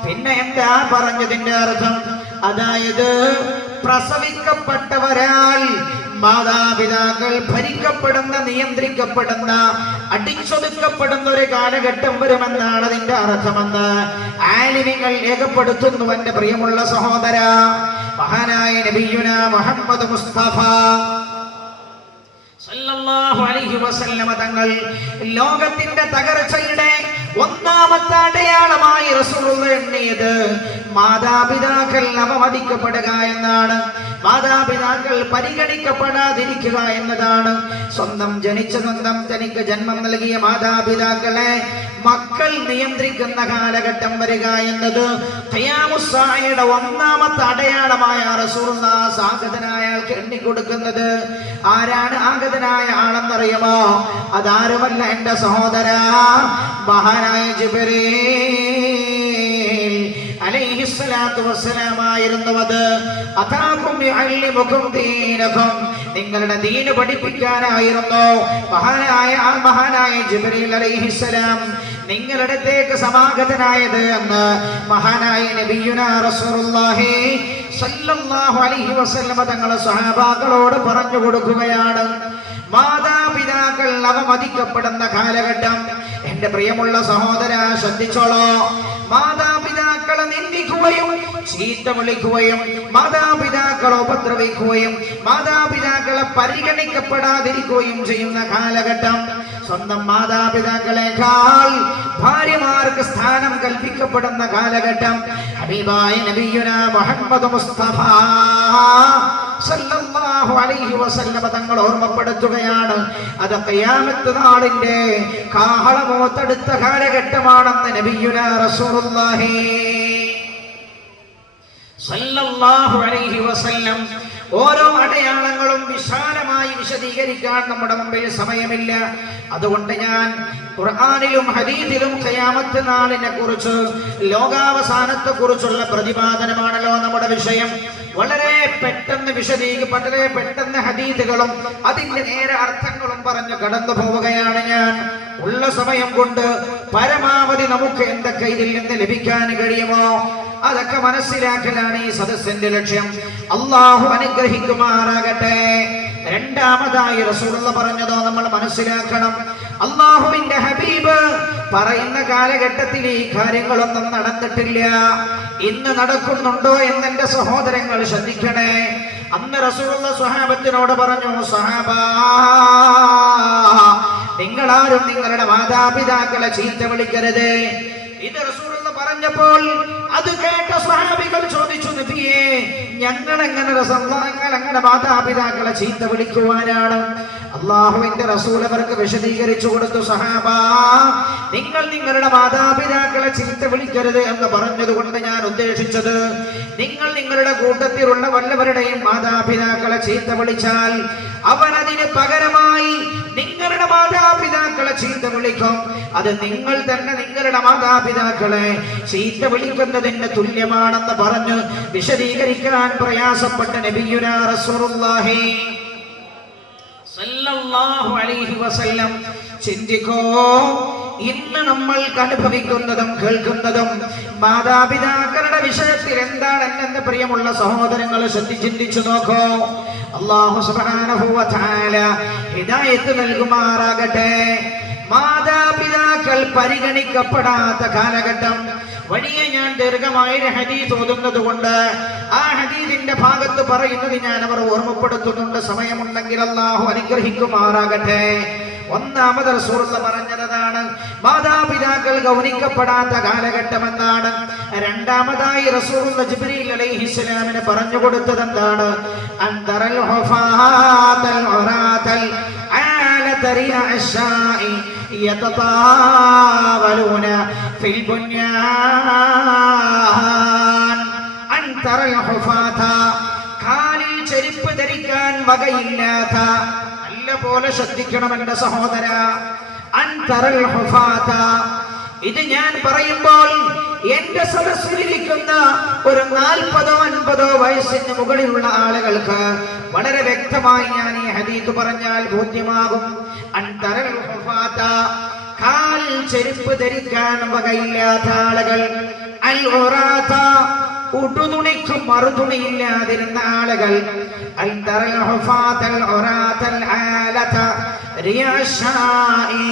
പിന്നെ എന്താ പറഞ്ഞതിന്റെ അർത്ഥം? അതായത് പ്രസവിക്കപ്പെട്ടവരാൽ മാതാപിതാക്കൾ ഭരിക്കപ്പെടുന്ന, നിയന്ത്രിക്കപ്പെടുന്ന, അടിച്ചൊതുക്കപ്പെടുന്ന ഒരു കാലഘട്ടം വരുമെന്നാണ് അതിന്റെ അർത്ഥമെന്ന് ആലിമീങ്ങൾ രേഖപ്പെടുത്തുന്നു. എന്റെ പ്രിയമുള്ള സഹോദര, മഹാനായ നബിയുനാ മുഹമ്മദ് മുസ്തഫ സല്ലല്ലാഹു അലൈഹി വസല്ലം തങ്ങൾ ലോകത്തിന്റെ തകർച്ചയുടെ ഒന്നാമത്തെ അടയാളമായി റസൂലുള്ളാഹി എണ്ണിയത് മാതാപിതാക്കൾ അവമതിക്കപ്പെടുക എന്നാണ്, മാതാപിതാക്കൾ പരിഗണിക്കപ്പെടാതിരിക്കുക എന്നതാണ്. സ്വന്തം തനിക്ക് ജന്മം നൽകിയ മാതാപിതാക്കളെ മക്കൾ നിയന്ത്രിക്കുന്ന കാലഘട്ടം വരിക എന്നത് ഖിയാമുസ്സാഅയുടെ ഒന്നാമത്തെ അടയാളമായ റസൂലുള്ളാഹി ആഗതനായ ആൾക്ക് എണ്ണിക്കൊടുക്കുന്നത്. ആരാണ് ആഗതനായ ആളെന്നറിയുമോ? അതാരുമല്ല എന്റെ സഹോദര, മഹാനായ ജിബ്രീൽ അലൈഹിസ്സലാത്തു വസ്സലാമായിരുന്നു. അത് അതാകും യുഅല്ലിമുകും ദീനകും, നിങ്ങളുടെ ദീന് പഠിപ്പിക്കാനായിരുന്നു മഹാനായ ജിബ്രീൽ അലൈഹിസ്സലാം നിങ്ങളുടെ അടുത്തേക്ക് സമാഗതനായത് എന്ന് മഹാനായ നബിയുനാ റസൂലുള്ളാഹി സല്ലല്ലാഹു അലൈഹി വസല്ലം തങ്ങളെ സ്വഹാബാക്കളോട് പറഞ്ഞു കൊടുക്കുകയാണ്. മാതാപിതാക്കൾ അവമതിക്കപ്പെടുന്ന കാലഘട്ടം. എന്റെ പ്രിയമുള്ള സഹോദര, ശ്രദ്ധിച്ചോളോ. മാതാപിതാക്കളെ നിന്ദിക്കുകയും ചീത്ത വിളിക്കുകയും മാതാപിതാക്കളെ ഉപദ്രവിക്കുകയും മാതാപിതാക്കളെ പരിഗണിക്കപ്പെടാതിരിക്കുകയും ചെയ്യുന്ന കാലഘട്ടം. സ്വന്തം മാതാപിതാക്കളെക്കാൾ ഭാര്യമാർക്ക് സ്ഥാനം കൽപ്പിക്കപ്പെടുന്ന കാലഘട്ടം. ഹബീബായ നബിയുനാ മുഹമ്മദ് മുസ്തഫ സല്ലല്ലാഹു അലൈഹി വസല്ലം തങ്ങൾ ഓർമ്മപ്പെടുത്തുകയാണ്, അത് ഖിയാമത്ത് നാളിന്റെ കാഹളമോത്തടുത്ത കാലഘട്ടമാണെന്ന് നബിയുനാ റസൂലുള്ളാഹി സല്ലല്ലാഹു അലൈഹി വസല്ലം. ഓരോ അടയാളങ്ങളും വിശാലമായി വിശദീകരിക്കാൻ നമ്മുടെ മുമ്പിൽ സമയമില്ല. അതുകൊണ്ട് ഞാൻ ഖുർആനിലും ഹദീസിലും ഖിയാമത്ത് നാളിനെ കുറിച്ച്, ലോകാവസാനത്തെ കുറിച്ചുള്ള പ്രതിപാദനമാണല്ലോ നമ്മുടെ വിഷയം. വളരെ പെട്ടെന്ന് ഹദീസുകളും അതിന്റെ നേരെ അർത്ഥങ്ങളും പറഞ്ഞു കടന്നു പോവുകയാണ് ഞാൻ. ഉള്ള സമയം കൊണ്ട് പരമാവധി നമുക്ക് എന്തൊക്കെ ഇതിൽ നിന്ന് ലഭിക്കാൻ കഴിയുമോ അതൊക്കെ മനസ്സിലാക്കലാണ് ഈ സദസ്സിന്റെ ലക്ഷ്യം. അള്ളാഹു അനുഗ്രഹിക്കുമാറാകട്ടെ. രണ്ടാമതായി റസൂലുള്ളാഹി പറഞ്ഞതോ നമ്മൾ മനസ്സിലാക്കണം. അള്ളാഹുവിന്റെ ഹബീബ് പറയുന്ന കാലഘട്ടത്തിൽ ഈ കാര്യങ്ങളൊന്നും നടന്നിട്ടില്ല. ഇന്ന് നടക്കുന്നുണ്ടോ എന്ന് എന്റെ സഹോദരങ്ങൾ ശ്രദ്ധിക്കണേ. അന്ന് റസൂലുള്ളാഹി സ്വഹാബത്തിനോട് പറഞ്ഞു, സഹാബാ, നിങ്ങളാരും നിങ്ങളുടെ മാതാപിതാക്കളെ ചീത്ത വിളിക്കരുത്. ഇത് റസൂലുള്ളാഹി പറഞ്ഞപ്പോൾ അത് കേട്ട സ്വഹാബികൾ ചോദിച്ചു, നബിയേ, ഞങ്ങൾ എങ്ങനെ മാതാപിതാക്കളെ ചീത്ത വിളിക്കുവാനാണ്? അള്ളാഹുവിന്റെ റസൂൽ അവർക്ക് വിശദീകരിച്ചു കൊടുത്തു, സഹാബാ, നിങ്ങൾ നിങ്ങളുടെ മാതാപിതാക്കളെ ചീത്ത വിളിക്കരുത് എന്ന് പറഞ്ഞതുകൊണ്ട് ഞാൻ ഉദ്ദേശിച്ചത്, നിങ്ങൾ നിങ്ങളുടെ കൂട്ടത്തിലുള്ള വല്ലവരുടെയും മാതാപിതാക്കളെ ചീത്ത വിളിച്ചാൽ അവനതിന് പകരമായി നിങ്ങളുടെ മാതാപിതാക്കളെ ചീത്ത വിളിക്കും. അത് നിങ്ങൾ തന്നെ നിങ്ങളുടെ മാതാപിതാക്കളെ ചീത്ത വിളിക്കുന്നതിന് തുല്യമാണെന്ന് പറഞ്ഞ് വിശദീകരിക്കാൻ പ്രയാസപ്പെട്ട നബിയുനാ റസൂലുള്ളാഹി സല്ലല്ലാഹു അലൈഹി വസല്ലം. ചിന്തിക്കോ, ഇന്ന് നമ്മൾ അനുഭവിക്കുന്നതും കേൾക്കുന്നതും മാതാപിതാക്കളുടെ വിഷയത്തിൽ എന്താണ് എന്റെ പ്രിയമുള്ള സഹോദരങ്ങളെ ചിന്തിച്ചു നോക്കോ. അല്ലാഹു സുബ്ഹാനഹു വ തആല ഹിദായത്ത് നൽകുമാറാകട്ടെ. മാതാപിതാക്കൾ പരിഗണിക്കപ്പെടാത്ത കാലഘട്ടം വഴിയെ ഞാൻ ദീർഘമായ ഒരു ഹദീസ് ഓതുന്നത് കൊണ്ട് ആ ഹദീസിന്റെ ഭാഗത്ത് പറയുന്നത് ഞാൻ അവർ ഓർമ്മപ്പെടുത്തുന്നുണ്ട്. സമയമുണ്ടെങ്കിൽ അല്ലാഹു അനുഗ്രഹിക്കുമാറാകട്ടെ. ഒന്നാമത് റസൂലുള്ളാഹി പറഞ്ഞതാണ് മാതാപിതാക്കൾ ഗൗനിക്കപ്പെടാത്ത കാലഘട്ടം എന്നാണ്. രണ്ടാമതായി റസൂലുള്ളാഹി ജിബ്രീൽ അലൈഹിസ്സലാമിനെ പറഞ്ഞു കൊടുത്തത് എന്താണ്? അൻതറൽ ഹുഫാതൽ ഉറാതൽ ആലതരിയ അശ്ശാഇ യതതാവലൂന ഫിൽ ബുന്യാൻ. അൻതറൽ ഹുഫാത, കാലിൽ ചെരുപ്പ് ധരിക്കാൻ വകയില്ലാത്ത, പോലെ ശ്രദ്ധിക്കണം എന്റെ സഹോദര. അൻതറൽ ഹുഫാത, ഇത് ഞാൻ പറയുമ്പോൾ എന്റെ സദസ്സിലിരിക്കുന്ന ഒരു 40-ഓ 50-ഓ വയസ്സിന് മുകളിലുള്ള ആളുകൾക്ക് വളരെ വ്യക്തമായി ഞാൻ ഈ ഹദീസ് പറഞ്ഞാൽ ബോധ്യമാകും. അൻതറൽ ഹുഫാത, കാലിൽ ചെരുപ്പ് ധരിക്കാൻ വകയില്ലാത്ത ആളുകൾ. അൽ ഉറാത, ഉടുതുണിക്കും മറുതുണിയില്ലാതിരുന്ന ആളുകൾ. അൻതറൽ ഹുഫാതൽ ഉറാതൽ ആലത റിയശാഇ,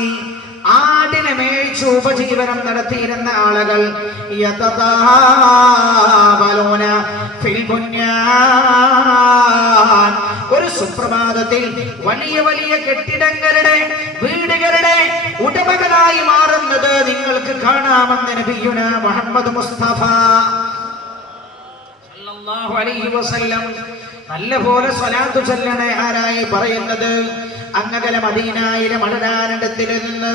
ആടിനെ മേയിച്ച് ഉപജീവനം നടത്തിയിരുന്ന ആളുകൾ. യതതാവലൂന ഫിൽ ബുന്യാൻ, ഒരു സുപ്രഭാതത്തിൽ വലിയ വലിയ കെട്ടിടങ്ങളുടെ വീടുകളുടെ ഉടമകളായി മാറുന്നത് നിങ്ങൾക്ക് കാണാമെന്ന് നബിയുനാ മുഹമ്മദ് മുസ്തഫ സല്ലല്ലാഹു അലൈഹി വസല്ലം. നല്ല പോലെ സ്വലാത്തു ചൊല്ലണേ. ആരായി പറയുന്നത്? അങ്ങകല മദീനയിലെ മണലാനടത്തിൽ നിന്ന്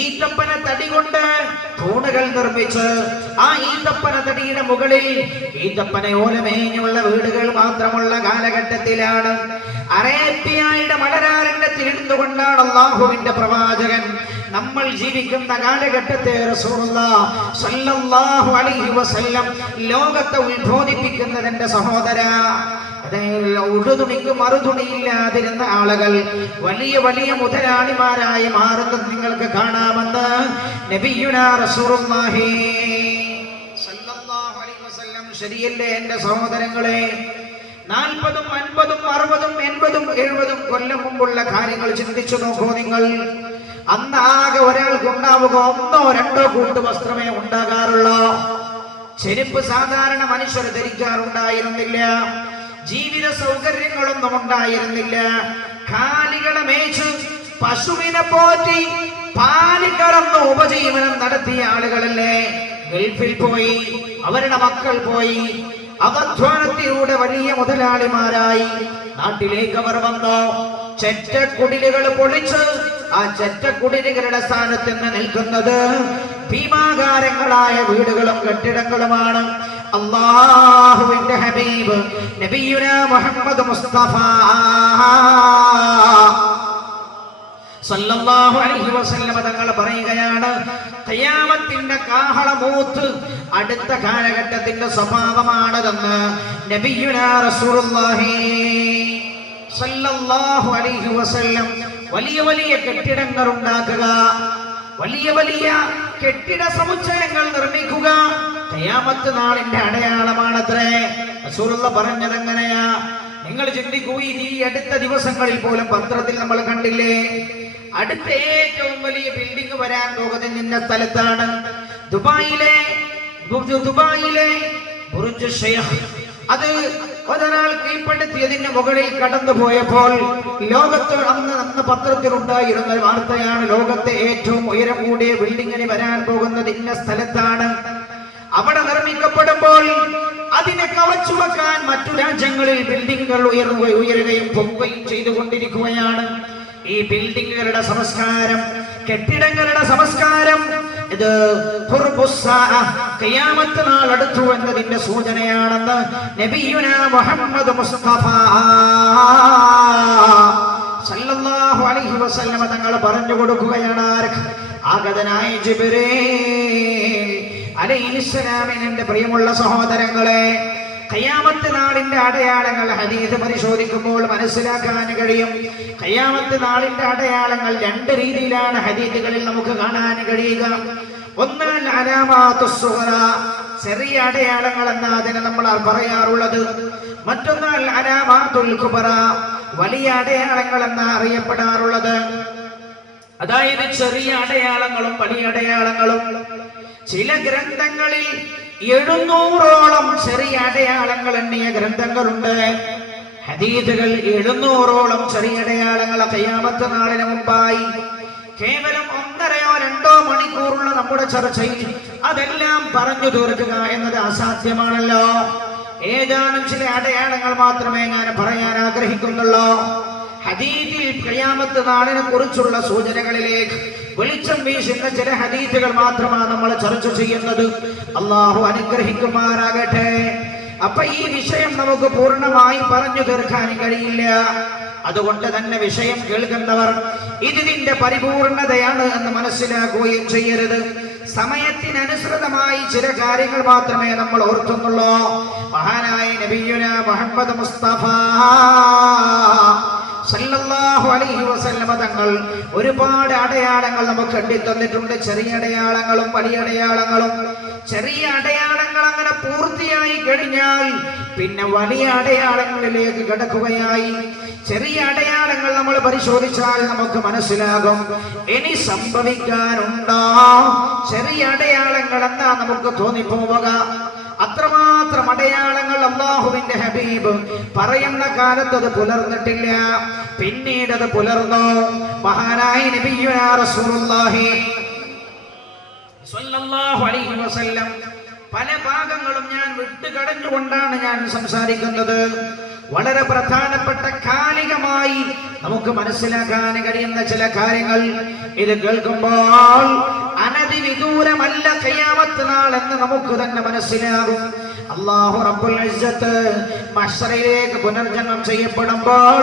ഈത്തപ്പന തടി കൊണ്ട് തൂണുകൾ നിർമ്മിച്ച് ആ ഈത്തപ്പന തടിയുടെ മുകളിൽ ഈത്തപ്പന ഓലമേഞ്ഞുള്ള വീടുകൾ മാത്രമുള്ള കാലഘട്ടത്തിലാണ്. അറേബ്യയുടെ മണലാരണ്യത്തിൽ ഇരുന്നുകൊണ്ടാണ് അല്ലാഹുവിന്റെ പ്രവാചകൻ നമ്മൾ ജീവിക്കുന്ന കാലഘട്ടത്തെ റസൂലുള്ളാഹി സ്വല്ലല്ലാഹു അലൈഹി വസല്ലം ലോകത്തെ ഉത്ബോധിപ്പിക്കുന്നതിന്റെ സഹോദര. ഉടുതുണിക്ക് മറുതുണിയില്ലാതിരുന്ന ആളുകൾ വലിയ വലിയ മുതലാളിമാരായി മാറുന്നത് നിങ്ങൾക്ക് കാണാമെന്ന് നബിയുനാ റസൂലുള്ളാഹി സ്വല്ലല്ലാഹു അലൈഹി വസല്ലം. ശരിയല്ലേ എന്റെ സഹോദരങ്ങളെ? 40-ഉം 50-ഉം 60-ഉം 80-ഉം 70-ഉം കൊല്ലം മുമ്പുള്ള കാര്യങ്ങൾ ചിന്തിച്ചു നോക്കൂ നിങ്ങൾ. അന്ന് ആകെ ഒരാൾക്ക് ഉണ്ടാവുക 1-ഓ 2-ഓ കൂട്ട് വസ്ത്രമേ ഉണ്ടാകാറുള്ളൂ. ചെരുപ്പ് സാധാരണ മനുഷ്യർ ധരിക്കാറുണ്ടായിരുന്നില്ല. ജീവിത സൗകര്യങ്ങളൊന്നും ഉണ്ടായിരുന്നില്ല. കാലികളെ മേച്ച് പശുവിനെ പോറ്റി പാല് കറന്ന് ഉപജീവനം നടത്തിയ ആളുകളല്ലേ ഗൾഫിൽ പോയി, അവരുടെ മക്കൾ പോയി അധ്വാനത്തിലൂടെ വലിയ മുതലാളിമാരായി നാട്ടിലേക്ക് അവർ വന്നു. ചെറ്റക്കുടിലുകൾ പൊളിച്ച് ആ ചെറ്റക്കുടിലുകളുടെ സ്ഥാനത്ത് നിന്ന് നിൽക്കുന്നത് ഭീമാകാരങ്ങളായ വീടുകളും കെട്ടിടങ്ങളുമാണ്. അല്ലാഹുവിന്റെ ഹബീബ് നബിയുനാ മുഹമ്മദ് മുസ്തഫ സല്ലല്ലാഹു അലൈഹി വസല്ലം തങ്ങൾ പറയുകയാണ്, ഖിയാമത്തിന്റെ കാഹളമൂത്ത് അടുത്ത കാലഘട്ടത്തിന്റെ സ്വഭാവമാണതെന്ന് നബിയുനാ റസൂലുള്ളാഹി സല്ലല്ലാഹു അലൈഹി വസല്ലം. വലിയ വലിയ കെട്ടിടങ്ങൾ ഉണ്ടാക്കുക, വലിയ വലിയ കെട്ടിട സമുച്ചയങ്ങൾ നിർമ്മിക്കുക ഖിയാമത്ത് നാളിന്റെ അടയാളമാണത്രേ. റസൂലുള്ള പറഞ്ഞത് എങ്ങനെയാ? നിങ്ങൾ ചിന്തിക്കൂ, ഈ അടുത്ത ദിവസങ്ങളിൽ പോലും പത്രത്തിൽ നമ്മൾ കണ്ടില്ലേ, അടുത്ത ഏറ്റവും വലിയ ബിൽഡിംഗ് വരാൻ പോകുന്നത് ഇന്ന സ്ഥലത്താണ്. ദുബായിലെ ബുർജ് ഷൈഖ്, അത് ഒരാൾ കീഴ്പ്പെടുത്തിയതിന് മുകളിൽ കടന്നു പോയപ്പോൾ ലോകത്ത് അന്ന് പത്രത്തിലുണ്ടായിരുന്ന വാർത്തയാണ്, ലോകത്തെ ഏറ്റവും ഉയരം കൂടിയ ബിൽഡിങ്ങിന് വരാൻ പോകുന്നത് ഇന്ന സ്ഥലത്താണ്. അവിടെ നിർമ്മിക്കപ്പെടുമ്പോൾ അതിനെ കവച്ചു വെക്കാൻ മറ്റു രാജ്യങ്ങളിൽ ബിൽഡിങ്ങുകൾ ഉയരുകയും പൊങ്ങുകയും ചെയ്തുകൊണ്ടിരിക്കുകയാണ്. ഈ ബിൽഡിങ്ങുകളുടെ സംസ്കാരം, കെട്ടിടങ്ങളുടെ സംസ്കാരം, ഇത് ഖിയാമത്ത് നാൾ അടുത്തു എന്നതിന്റെ സൂചനയാണെന്ന് നബിയുന മുഹമ്മദ് മുസ്തഫ സല്ലല്ലാഹു അലൈഹി വസല്ലമ തങ്ങൾ പറഞ്ഞു കൊടുക്കുകയാണ്. ആഗതനായ ജിബ്രീൽ അലൈഹിസ്സലാമിന്റെ പ്രിയമുള്ള സഹോദരങ്ങളെ, ഖിയാമത്ത് നാളിന്റെ അടയാളങ്ങൾ ഹദീസ് പരിശോധിക്കുമ്പോൾ മനസ്സിലാക്കാൻ കഴിയും. ഖിയാമത്ത് നാളിന്റെ അടയാളങ്ങൾ രണ്ട് രീതിയിലാണ് ഹദീസുകളിൽ നമുക്ക് കാണാൻ കഴിയുക. ഒന്ന് അലാമാത്തുസ് സുഗ്റ, ചെറിയ അടയാളങ്ങൾ എന്ന അതിനെ നമ്മൾ പറയാറുള്ളത്. മറ്റൊന്ന് അലാമാത്തുൽ കുബ്ര, വലിയ അടയാളങ്ങൾ എന്ന് അറിയപ്പെടാറുള്ളത്. അതായത് ചെറിയ അടയാളങ്ങളും വലിയ അടയാളങ്ങളും. ചില ഗ്രന്ഥങ്ങളിൽ 700ഓളം ചെറിയ അടയാളങ്ങൾ എണ്ണിയ ഗ്രന്ഥങ്ങളുണ്ട്. ഹദീസുകൾ 700ഓളം ചെറിയ അടയാളങ്ങൾ ഖിയാമത്ത് നാളിന് മുമ്പായി. കേവലം 1.5-2 മണിക്കൂറുള്ള നമ്മുടെ ചർച്ചയിൽ അതെല്ലാം പറഞ്ഞു തീർക്കുക എന്നത് അസാധ്യമാണല്ലോ. ഏതാനും ചില അടയാളങ്ങൾ മാത്രമേ ഞാൻ പറയാൻ ആഗ്രഹിക്കുന്നുള്ളൂ. ഹദീസിൽ ഖിയാമത്ത് നാളിനെ കുറിച്ചുള്ള സൂചനകളിലേക്ക് വെളിച്ചം വീശുന്ന ചില ഹദീസുകൾ മാത്രമാണ് നമ്മൾ ചർച്ച ചെയ്യുന്നത്. അല്ലാഹു അനുഗ്രഹിക്കുമാറാകട്ടെ. അപ്പൊ ഈ വിഷയം നമുക്ക് പൂർണ്ണമായി പറഞ്ഞു തീർക്കാൻ കഴിയില്ല. അതുകൊണ്ട് തന്നെ വിഷയം കേൾക്കുന്നവർ ഇതിന്റെ പരിപൂർണതയാണ് എന്ന് മനസ്സിലാക്കുകയും ചെയ്യരുത്. സമയത്തിനനുസൃതമായി ചില കാര്യങ്ങൾ മാത്രമേ നമ്മൾ ഓർക്കുന്നുള്ളൂ. മഹാനായ നബിയുന മുഹമ്മദ് മുസ്തഫ സല്ലല്ലാഹു അലൈഹി വസല്ലമ തങ്ങൾ ഒരുപാട് അടയാളങ്ങൾ നമുക്ക് എണ്ണിത്തന്നിട്ടുണ്ട്. ചെറിയ അടയാളങ്ങളും വലിയ അടയാളങ്ങളും. ചെറിയ അടയാളങ്ങൾ അങ്ങനെ പൂർത്തിയായി കഴിഞ്ഞാൽ പിന്നെ വലിയ അടയാളങ്ങളിലേക്ക് കടക്കുകയായി. ചെറിയ അടയാളങ്ങൾ നമ്മൾ പരിശോധിച്ചാൽ നമുക്ക് മനസ്സിലാകും ഇനി സംഭവിക്കാനുണ്ടോ. ചെറിയ അടയാളങ്ങൾ എന്നാ നമുക്ക് തോന്നിപ്പോവുക. അത്രമാത്രം അടയാളങ്ങൾ അല്ലാഹുവിന്റെ ഹബീബ് പറയുന്ന കാലത്ത് അത് പുലർന്നിട്ടില്ല. പിന്നീട് അത് പുലർന്നു. മഹാനായ നബിയുനാ റസൂലുള്ളാഹി സ്വല്ലല്ലാഹു അലൈഹി വസല്ലം പല ഭാഗങ്ങളും ഞാൻ വിട്ടുകടഞ്ഞുകൊണ്ടാണ് ഞാൻ സംസാരിക്കുന്നത്. വളരെ പ്രധാനപ്പെട്ട കാലികമായി നമുക്ക് മനസ്സിലാക്കാൻ കഴിയുന്ന ചില കാര്യങ്ങൾ ഇത് കേൾക്കുമ്പോൾ അനധിവിദൂരമല്ല ഖിയാമത്ത് നാൾ എന്ന് നമുക്ക് തന്നെ മനസ്സിലാകും. അല്ലാഹു റബ്ബുൽ ഇസ്സത്ത് മഹ്ശറിലേക്ക് പുനർജന്മം ചെയ്യപ്പെടുമ്പോൾ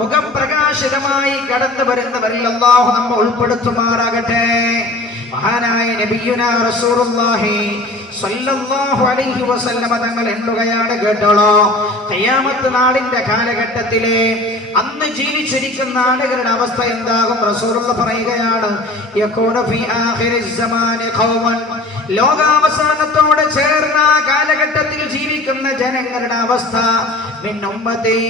മുഖപ്രകാശിതമായി കടന്നു വരുന്നവരിൽ അല്ലാഹു നമ്മെ ഉൾപ്പെടുത്തുമാറാകട്ടെ. മഹാനായ നബിയുനാ റസൂലുള്ളാഹി സ്വല്ലല്ലാഹു അലൈഹി വസല്ലമ തങ്ങൾ എണ്ണുകയാണ്, കേട്ടോളൂ. ഖിയാമത്ത് നാളിന്റെ കാലഘട്ടത്തിലെ അന്ന് ജീവിച്ചിരിക്കുന്ന ആളുകളുടെ അവസ്ഥ എന്താകും? റസൂലുള്ളാഹി പറയുകയാണ്, യകൂനു ഫീ ആഖിരിസ് സമാനി ഖൗമൻ, ലോകാവസാനത്തോടെ ചേർന്ന കാലഘട്ടത്തിൽ ജീവിക്കുന്ന ജനങ്ങളുടെ അവസ്ഥ മിൻ ഉമ്മതീ,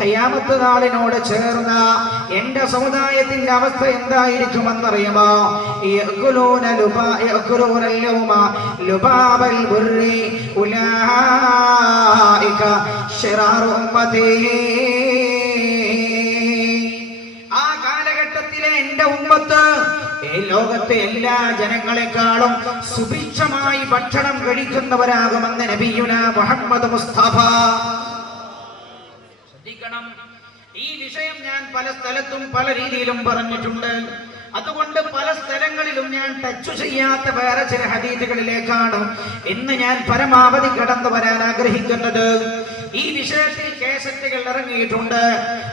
ഖിയാമത്ത് നാളിനോട് ചേർന്ന എന്റെ സമുദായത്തിന്റെ അവസ്ഥ എന്തായിരിക്കുമെന്നറിയുമോ? യഅകുലൂന യഅകുലൂന ലുബാബൽ ബുർരി ഉലൈക ശിറാറു ഉമ്മതീ. ആ കാലഘട്ടത്തിലെ എന്റെ ഉമ്മത്ത് ഈ ലോകത്തെ എല്ലാ ജനങ്ങളെക്കാളും സുഭിക്ഷമായി ഭക്ഷണം കഴിക്കുന്നവരാകുമെന്ന് നബിയുനാ മുഹമ്മദ് മുസ്തഫ. ശ്രദ്ധിക്കണം, ഈ വിഷയം ഞാൻ പല സ്ഥലത്തും പല രീതിയിലും പറഞ്ഞിട്ടുണ്ട്. അതുകൊണ്ട് പല സ്ഥലങ്ങളിലും ഞാൻ ടച്ച് ചെയ്യാത്ത വേറെ ചില ഹദീസുകളിലേക്കാണ് ഇന്ന് ഞാൻ പരമാവധി കടന്നു വരാൻ ആഗ്രഹിക്കുന്നത്. ഈ വിഷയത്തിൽ കേസറ്റുകൾ ഇറങ്ങിയിട്ടുണ്ട്,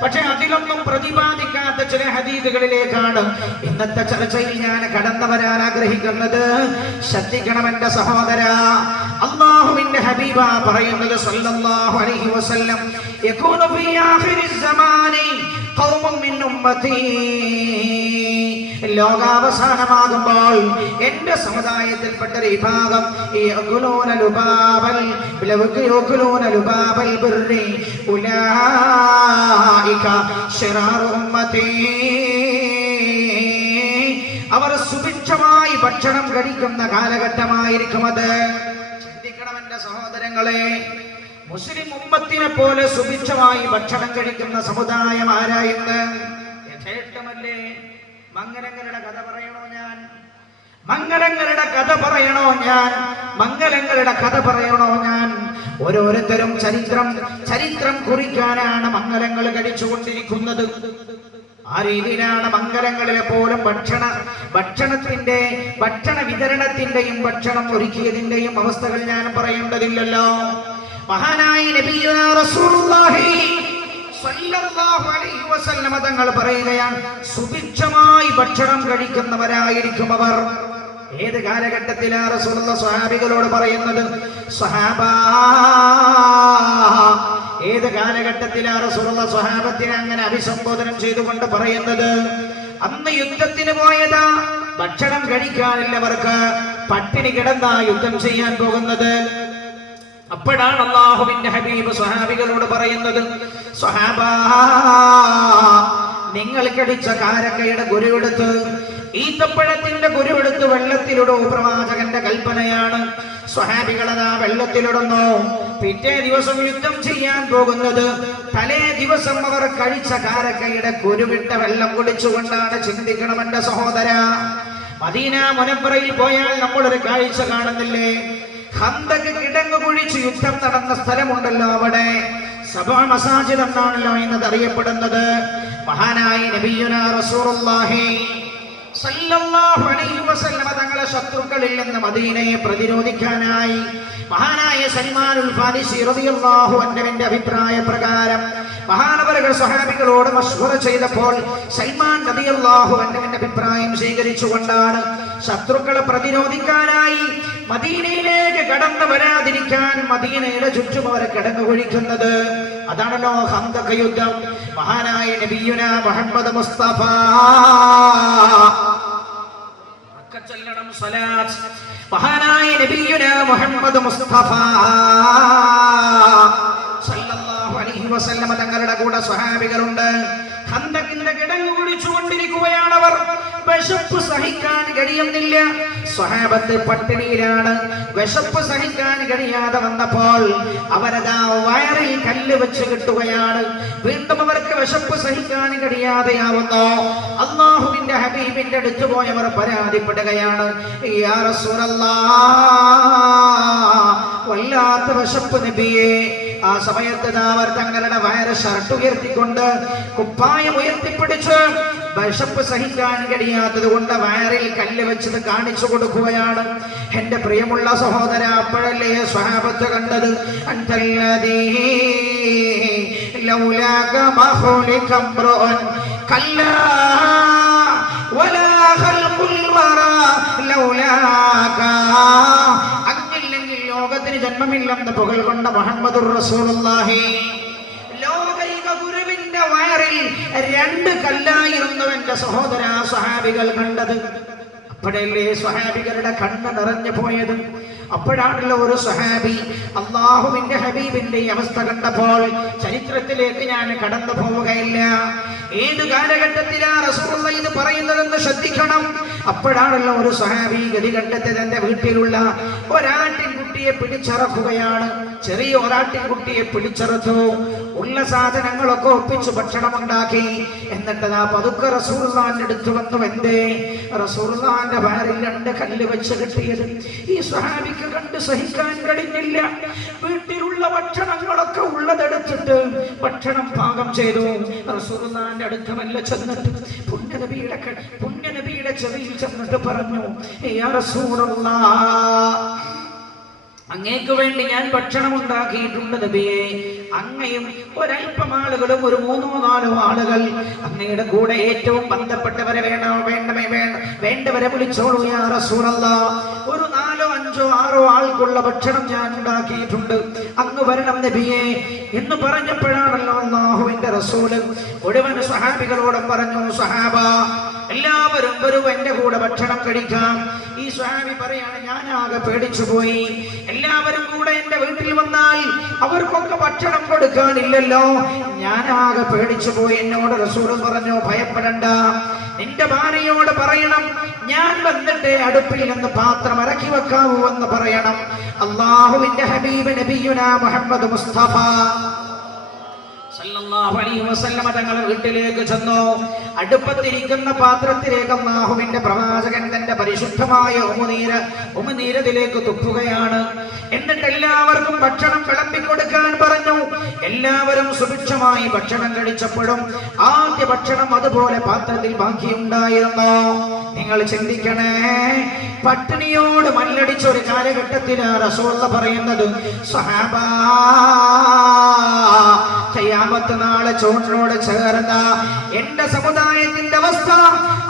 പക്ഷെ അതിലൊന്നും പ്രതിപാദിക്കാത്ത ചില ഹദീസുകളിലേക്കാണ് ഇന്നത്തെ ചർച്ചയിൽ ഞാൻ കടന്നു വരാൻ ആഗ്രഹിക്കുന്നത്. ശ്രദ്ധിക്കണം എന്റെ സഹോദര. അല്ലാഹുവിന്റെ ഹബീബ പറയുന്നത് സല്ലല്ലാഹു അലൈഹി വസല്ലം, യകൂനു ഫീ ആഖിരിസ് സമാനി, ഖൗമുൻ മിൻ ഉമ്മതി, ലോകാവസാനമാകുമ്പോൾ എന്റെ സമുദായത്തിൽപ്പെട്ട ഒരു വിഭാഗം യഅകുലൂന ലുബാബൽ ബിർരി ഉലൈക ശിറാറു ഉമ്മതി, അവർ സുഭിക്ഷമായി ഭക്ഷണം കഴിക്കുന്ന കാലഘട്ടമായിരിക്കും അത്. ചിന്തിക്കണം എന്റെ സഹോദരങ്ങളെ, മുസ്ലിം ഉമ്മത്തിനെ പോലെ സുഭിക്ഷമായി ഭക്ഷണം കഴിക്കുന്ന സമുദായം ആരായെന്ന് യഥേഷ്ടമല്ലേ? മംഗലങ്ങളുടെ കഥ പറയണോ ഞാൻ? മംഗലങ്ങളുടെ കഥ പറയണോ ഞാൻ? മംഗലങ്ങളുടെ കഥ പറയണോ ഞാൻ? ഓരോരുത്തരും ചരിത്രം കുറിക്കാനാണ് മംഗലങ്ങൾ കഴിച്ചുകൊണ്ടിരിക്കുന്നത്. ആ രീതിയിലാണ് മംഗലങ്ങളിലെ പോലും ഭക്ഷണ വിതരണത്തിന്റെയും ഭക്ഷണം ഒരുക്കിയതിന്റെയും അവസ്ഥകൾ ഞാൻ പറയേണ്ടതില്ലല്ലോ. മഹാനായ നബിയുനാ റസൂലുള്ളാഹി സ്വല്ലല്ലാഹു അലൈഹി വസല്ലമ തങ്ങൾ പറയുകയാണ്, സുഭിക്ഷമായി ഭക്ഷണം കഴിക്കുന്നവരായിരിക്കും അവർ. ഏത് കാലഘട്ടത്തിലാ റസൂലുള്ളാഹി സ്വഹാബികളോട് പറയുന്നത്? സ്വഹാബാ, ഏത് കാലഘട്ടത്തിലാ റസൂലുള്ളാഹി സ്വഹാബത്തിനെ അങ്ങനെ അഭിസംബോധന ചെയ്തുകൊണ്ട് പറയുന്നത്? അന്ന് യുദ്ധത്തിന് പോയതാ, ഭക്ഷണം കഴിക്കാനുള്ളവർക്ക് പട്ടിണി കിടന്നാ യുദ്ധം ചെയ്യാൻ പോകുന്നത്. അപ്പോഴാണ് അല്ലാഹുവിന്റെ ഹബീബ് സ്വഹാബികളോട് പറയുന്നത്, സ്വഹാബാ, നിങ്ങൾ കടിച്ച കാരക്കയുടെ ഗുരുവെടുത്ത്, ഈത്തപ്പഴത്തിന്റെ ഗുരുവെടുത്ത് വെള്ളത്തിലിടൂ. പ്രവാചകന്റെ കൽപ്പനയാണ്. സ്വഹാബികളതാ വെള്ളത്തിലിടുന്നു. പിറ്റേ ദിവസം യുദ്ധം ചെയ്യാൻ പോകുന്നത് തലേ ദിവസം അവർ കഴിച്ച കാരക്കയുടെ കുരുവിട്ട വെള്ളം കുടിച്ചുകൊണ്ടാണ്. ചിന്തിക്കണം എന്റെ സഹോദര. മദീന മുനവ്വറയിൽ പോയാൽ നമ്മളൊരു കാഴ്ച കാണുന്നില്ലേ? ഖന്തക് കിടങ്ങു കുഴിച്ച് യുദ്ധം നടന്ന സ്ഥലമുണ്ടല്ലോ, അവിടെ സബഅ മസാജിദ് എന്നാണല്ലോ ഇന്നത് അറിയപ്പെടുന്നത്. മഹാനായ നബിയുനാ റസൂലുള്ളാഹി സല്ലല്ലാഹു അലൈഹി വസല്ലമ തങ്ങളെ ശത്രുക്കളിൽ നിന്ന് മദീനയെ പ്രതിരോധിക്കാനായി മഹാനായ സൽമാനുൽ ഫാരിസി റളിയല്ലാഹു അൻഹുവിന്റെ അഭിപ്രായ പ്രകാരം മഹാനവറുകൾ സ്വഹാബികളോട് മശ്വറ ചെയ്തപ്പോൾ സൽമാൻ റളിയല്ലാഹു അൻഹുവിന്റെ അഭിപ്രായം സ്വീകരിച്ചുകൊണ്ടാണ് ശത്രുക്കളെ പ്രതിരോധിക്കാനായി മദീനയിലേക്ക് കടന്നു വരാതിരിക്കാൻ മദീനയുടെ ചുറ്റും അവരെ കിടന്നുകൊഴിക്കുന്നത്. അതാണല്ലോ ഖന്തഖ് യുദ്ധം. മഹാനായ നബിയുനാ മുഹമ്മദ് മുസ്തഫ ചൊല്ലണം സ്വലാത്ത്. മഹാനായ നബിയുനാ മുഹമ്മദ് മുസ്തഫ സല്ലല്ലാഹു അലൈഹി വസല്ലമ തങ്ങളുടെ കൂടെ സ്വഹാബികളുണ്ട്. ഖന്തഖിന്റെ കിടങ്ങു കുടിച്ചുകൊണ്ടിരിക്കുകയാണ് അവർ. വിശപ്പ് സഹിക്കാൻ കഴിയുന്നില്ല. സ്വഹാബത്ത് പട്ടിണിയിലാണ്. വിശപ്പ് സഹിക്കാൻ കഴിയാതെ വന്നപ്പോൾ അവരതാ വയറിൽ കല്ല് വെച്ച് കിട്ടുകയാണ്. വീണ്ടും അവർക്ക് വിശപ്പ് സഹിക്കാൻ കഴിയാതെയാവുന്നു. അല്ലാഹുവിന്റെ ഹബീബിന്റെ അടുത്ത് പോയവർ പരാതിപ്പെടുകയാണ്, യാ റസൂലല്ലാഹ്, വല്ലാത്ത വിശപ്പ് നബിയേ. ആ സമയത്ത് അവർ തങ്ങളുടെ വയറ് ഷർട്ട് ഉയർത്തിക്കൊണ്ട് കുപ്പായം ഉയർത്തിപ്പിടിച്ച് വിശപ്പ് സഹിക്കാൻ കഴിയാത്തത് കൊണ്ട് വയറിൽ കല്ല് വെച്ചത് കാണിച്ചു കൊടുക്കുകയാണ്. എന്റെ പ്രിയമുള്ള സഹോദര, അപ്പോഴല്ലേ സ്വഹാബത്ത് കണ്ടത്? അൻതല്ലദീ ലൗലാക മഖ്ലുക ഇംറുൻ കല്ലാ വലാ ഖൽഖുൽ വറാ ലൗലാക. അങ്ങില്ലെങ്കിൽ ലോകത്തിന് ജന്മമില്ലെന്ന് പുകഴ് കൊണ്ട മുഹമ്മദുർ റസൂലുള്ളാഹി. ലോകൈക ഗുരുവിന്റെ വയറിൽ 2 കല്ലായിരുന്നു എന്റെ സഹോദര സ്വഹാബികൾ കണ്ടത്. അപ്പോഴല്ലേ സ്വഹാബികളുടെ കണ്ണ് നിറഞ്ഞു പോയത്. അപ്പോഴാണല്ലോ ഒരു സ്വഹാബി അല്ലാഹുവിന്റെ ഹബീബിന്റെ അവസ്ഥ കണ്ടപ്പോൾ, ചരിത്രത്തിലേക്ക് ഞാൻ കടന്നു പോവുകയില്ല, ഏത് കാലഘട്ടത്തിലാ റസൂലുള്ളാഹി ഇത് പറയുന്നതെന്ന് ശ്രദ്ധിക്കണം. അപ്പോഴാണല്ലോ ഒരു സ്വഹാബി ഗതി കണ്ടെത്തി തന്റെ വീട്ടിലുള്ള ഒരാട്ടിൻകുട്ടിയെ പിടിച്ചിറക്കുകയാണ്. ചെറിയ ഒരാട്ടിൻകുട്ടിയെ പിടിച്ചിറത്തു. ഉള്ള സാധനങ്ങളൊക്കെ ഒപ്പിച്ച് ഭക്ഷണമുണ്ടാക്കി. എന്നിട്ട് ആ പതുക്കെ റസൂലുള്ളാഹിന്റെ അടുത്ത് വന്നു. എന്തേ? റസൂലുള്ളാഹിന്റെ വയറിൽ 2 കല്ല് വെച്ച് കിട്ടിയത് ഈ സ്വഹാബിക്ക് കണ്ട് സഹിക്കാൻ കഴിഞ്ഞില്ല. വീട്ടിലുള്ള ഭക്ഷണങ്ങളൊക്കെ ഉള്ളതെടുത്തിട്ട് ഭക്ഷണം പാകം ചെയ്തു. റസൂലുള്ളാഹിന്റെ അടുത്ത് വല്ല ചെന്നിട്ട് പുണ്യനബിയുടെ ചെവിയിൽ ചെന്നിട്ട് പറഞ്ഞു, യാ റസൂലല്ലാഹ്, അങ്ങേക്ക് വേണ്ടി ഞാൻ ഭക്ഷണം ഉണ്ടാക്കിയിട്ടുണ്ട് നബിയെ. അങ്ങയും ഒരൽപ്പം ആളുകളും ഒരു 3-4 ആളുകൾ അങ്ങയുടെ കൂടെ ഏറ്റവും ബന്ധപ്പെട്ടവരെ വേണ്ടവരെ വിളിച്ചോളൂ യാ റസൂലല്ലാഹ്. ഒരു 4-5-6 ആൾക്കാർ അള്ളാഹുക്കുള്ള ഭക്ഷണം ഞാൻ ഉണ്ടാക്കിയിട്ടുണ്ട്, അങ്ങ് വരണം നബിയേ എന്ന് പറഞ്ഞപ്പോഴാണല്ലോ അള്ളാഹുവിന്റെ റസൂല് മുഴുവൻ സ്വഹാബികളോടും പറഞ്ഞു, സ്വഹാബ എല്ലാവരും വരൂ, എന്റെ കൂടെ ഭക്ഷണം കഴിക്കാം. ഈ സ്വഹാബി പറയാണ്, ഞാനാകെ പേടിച്ചു പോയി. എല്ലാവരും കൂടെ എന്റെ വീട്ടിൽ വന്നാൽ അവർക്കൊക്കെ ഭക്ഷണം കൊടുക്കാനില്ലല്ലോ, ഞാനാകെ പേടിച്ചു പോയി. എന്നോട് റസൂൽ പറഞ്ഞു, ഭയപ്പെടണ്ട, നിന്റെ ഭാര്യയോട് പറയണം ഞാൻ വന്നിട്ട് അടുപ്പിൽ നിന്ന് പാത്രം ഇറക്കി വെക്കാവൂ എന്ന് പറയണം. അള്ളാഹുവിന്റെ ഹബീബ് നബിയുനാ മുഹമ്മദ് മുസ്തഫ സല്ലല്ലാഹു അലൈഹി വസല്ലമ തങ്ങൾ വീട്ടിലേക്ക് ചെന്നു. അടുപ്പത്തിരിക്കുന്ന പാത്രത്തിലേക്ക് അല്ലാഹുവിന്റെ പ്രവാചകൻ തന്റെ പരിശുദ്ധമായ ഉമിനീരതിലേക്ക് തുപ്പുകയാണ്. എന്നിട്ട് എല്ലാവർക്കും ഭക്ഷണം വിളമ്പിക്കൊടുക്കാൻ പറഞ്ഞു. എല്ലാവരും സുഭിക്ഷമായി ഭക്ഷണം കഴിച്ചപ്പോഴും ആദ്യ ഭക്ഷണം അതുപോലെ പാത്രത്തിൽ ബാക്കിയുണ്ടായിരുന്നു. നിങ്ങൾ ചിന്തിക്കണേ, പട്ടിണിയോട് മല്ലടിച്ച ഒരു കാലഘട്ടത്തിലാണ് റസൂലുള്ളാഹി പറയുന്നത്, സ്വഹാബാ ഖിയാമത്ത് നാളെ ചോറിനോട് ചേർന്ന എന്റെ സമുദായത്തിന്റെ അവസ്ഥ,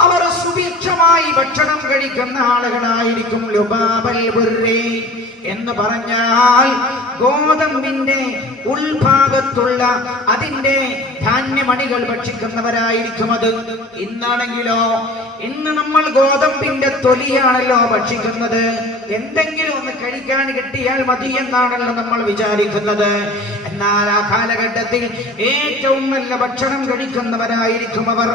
അവർ സുഭിക്ഷമായി ഭക്ഷണം കഴിക്കുന്ന ആളുകളായിരിക്കും. ലുബാബൽ ബുർരി എന്ന് പറഞ്ഞാൽ ഗോതമ്പിന്റെ ഉൾഭാഗത്തുള്ള അതിന്റെ ധാന്യമണികൾ ഭക്ഷിക്കുന്നവരായിരിക്കും അത്. ഇന്നാണെങ്കിലോ, ഇന്ന് നമ്മൾ ഗോതമ്പിന്റെ തൊലിയാണല്ലോ ഭക്ഷിക്കുന്നത്. എന്തെങ്കിലും ഒന്ന് കഴിക്കാൻ കിട്ടിയാൽ മതി എന്നാണല്ലോ നമ്മൾ വിചാരിക്കുന്നത്. എന്നാൽ ആ കാലഘട്ടത്തിൽ ഏറ്റവും നല്ല ഭക്ഷണം കഴിക്കുന്നവരായിരിക്കും അവർ.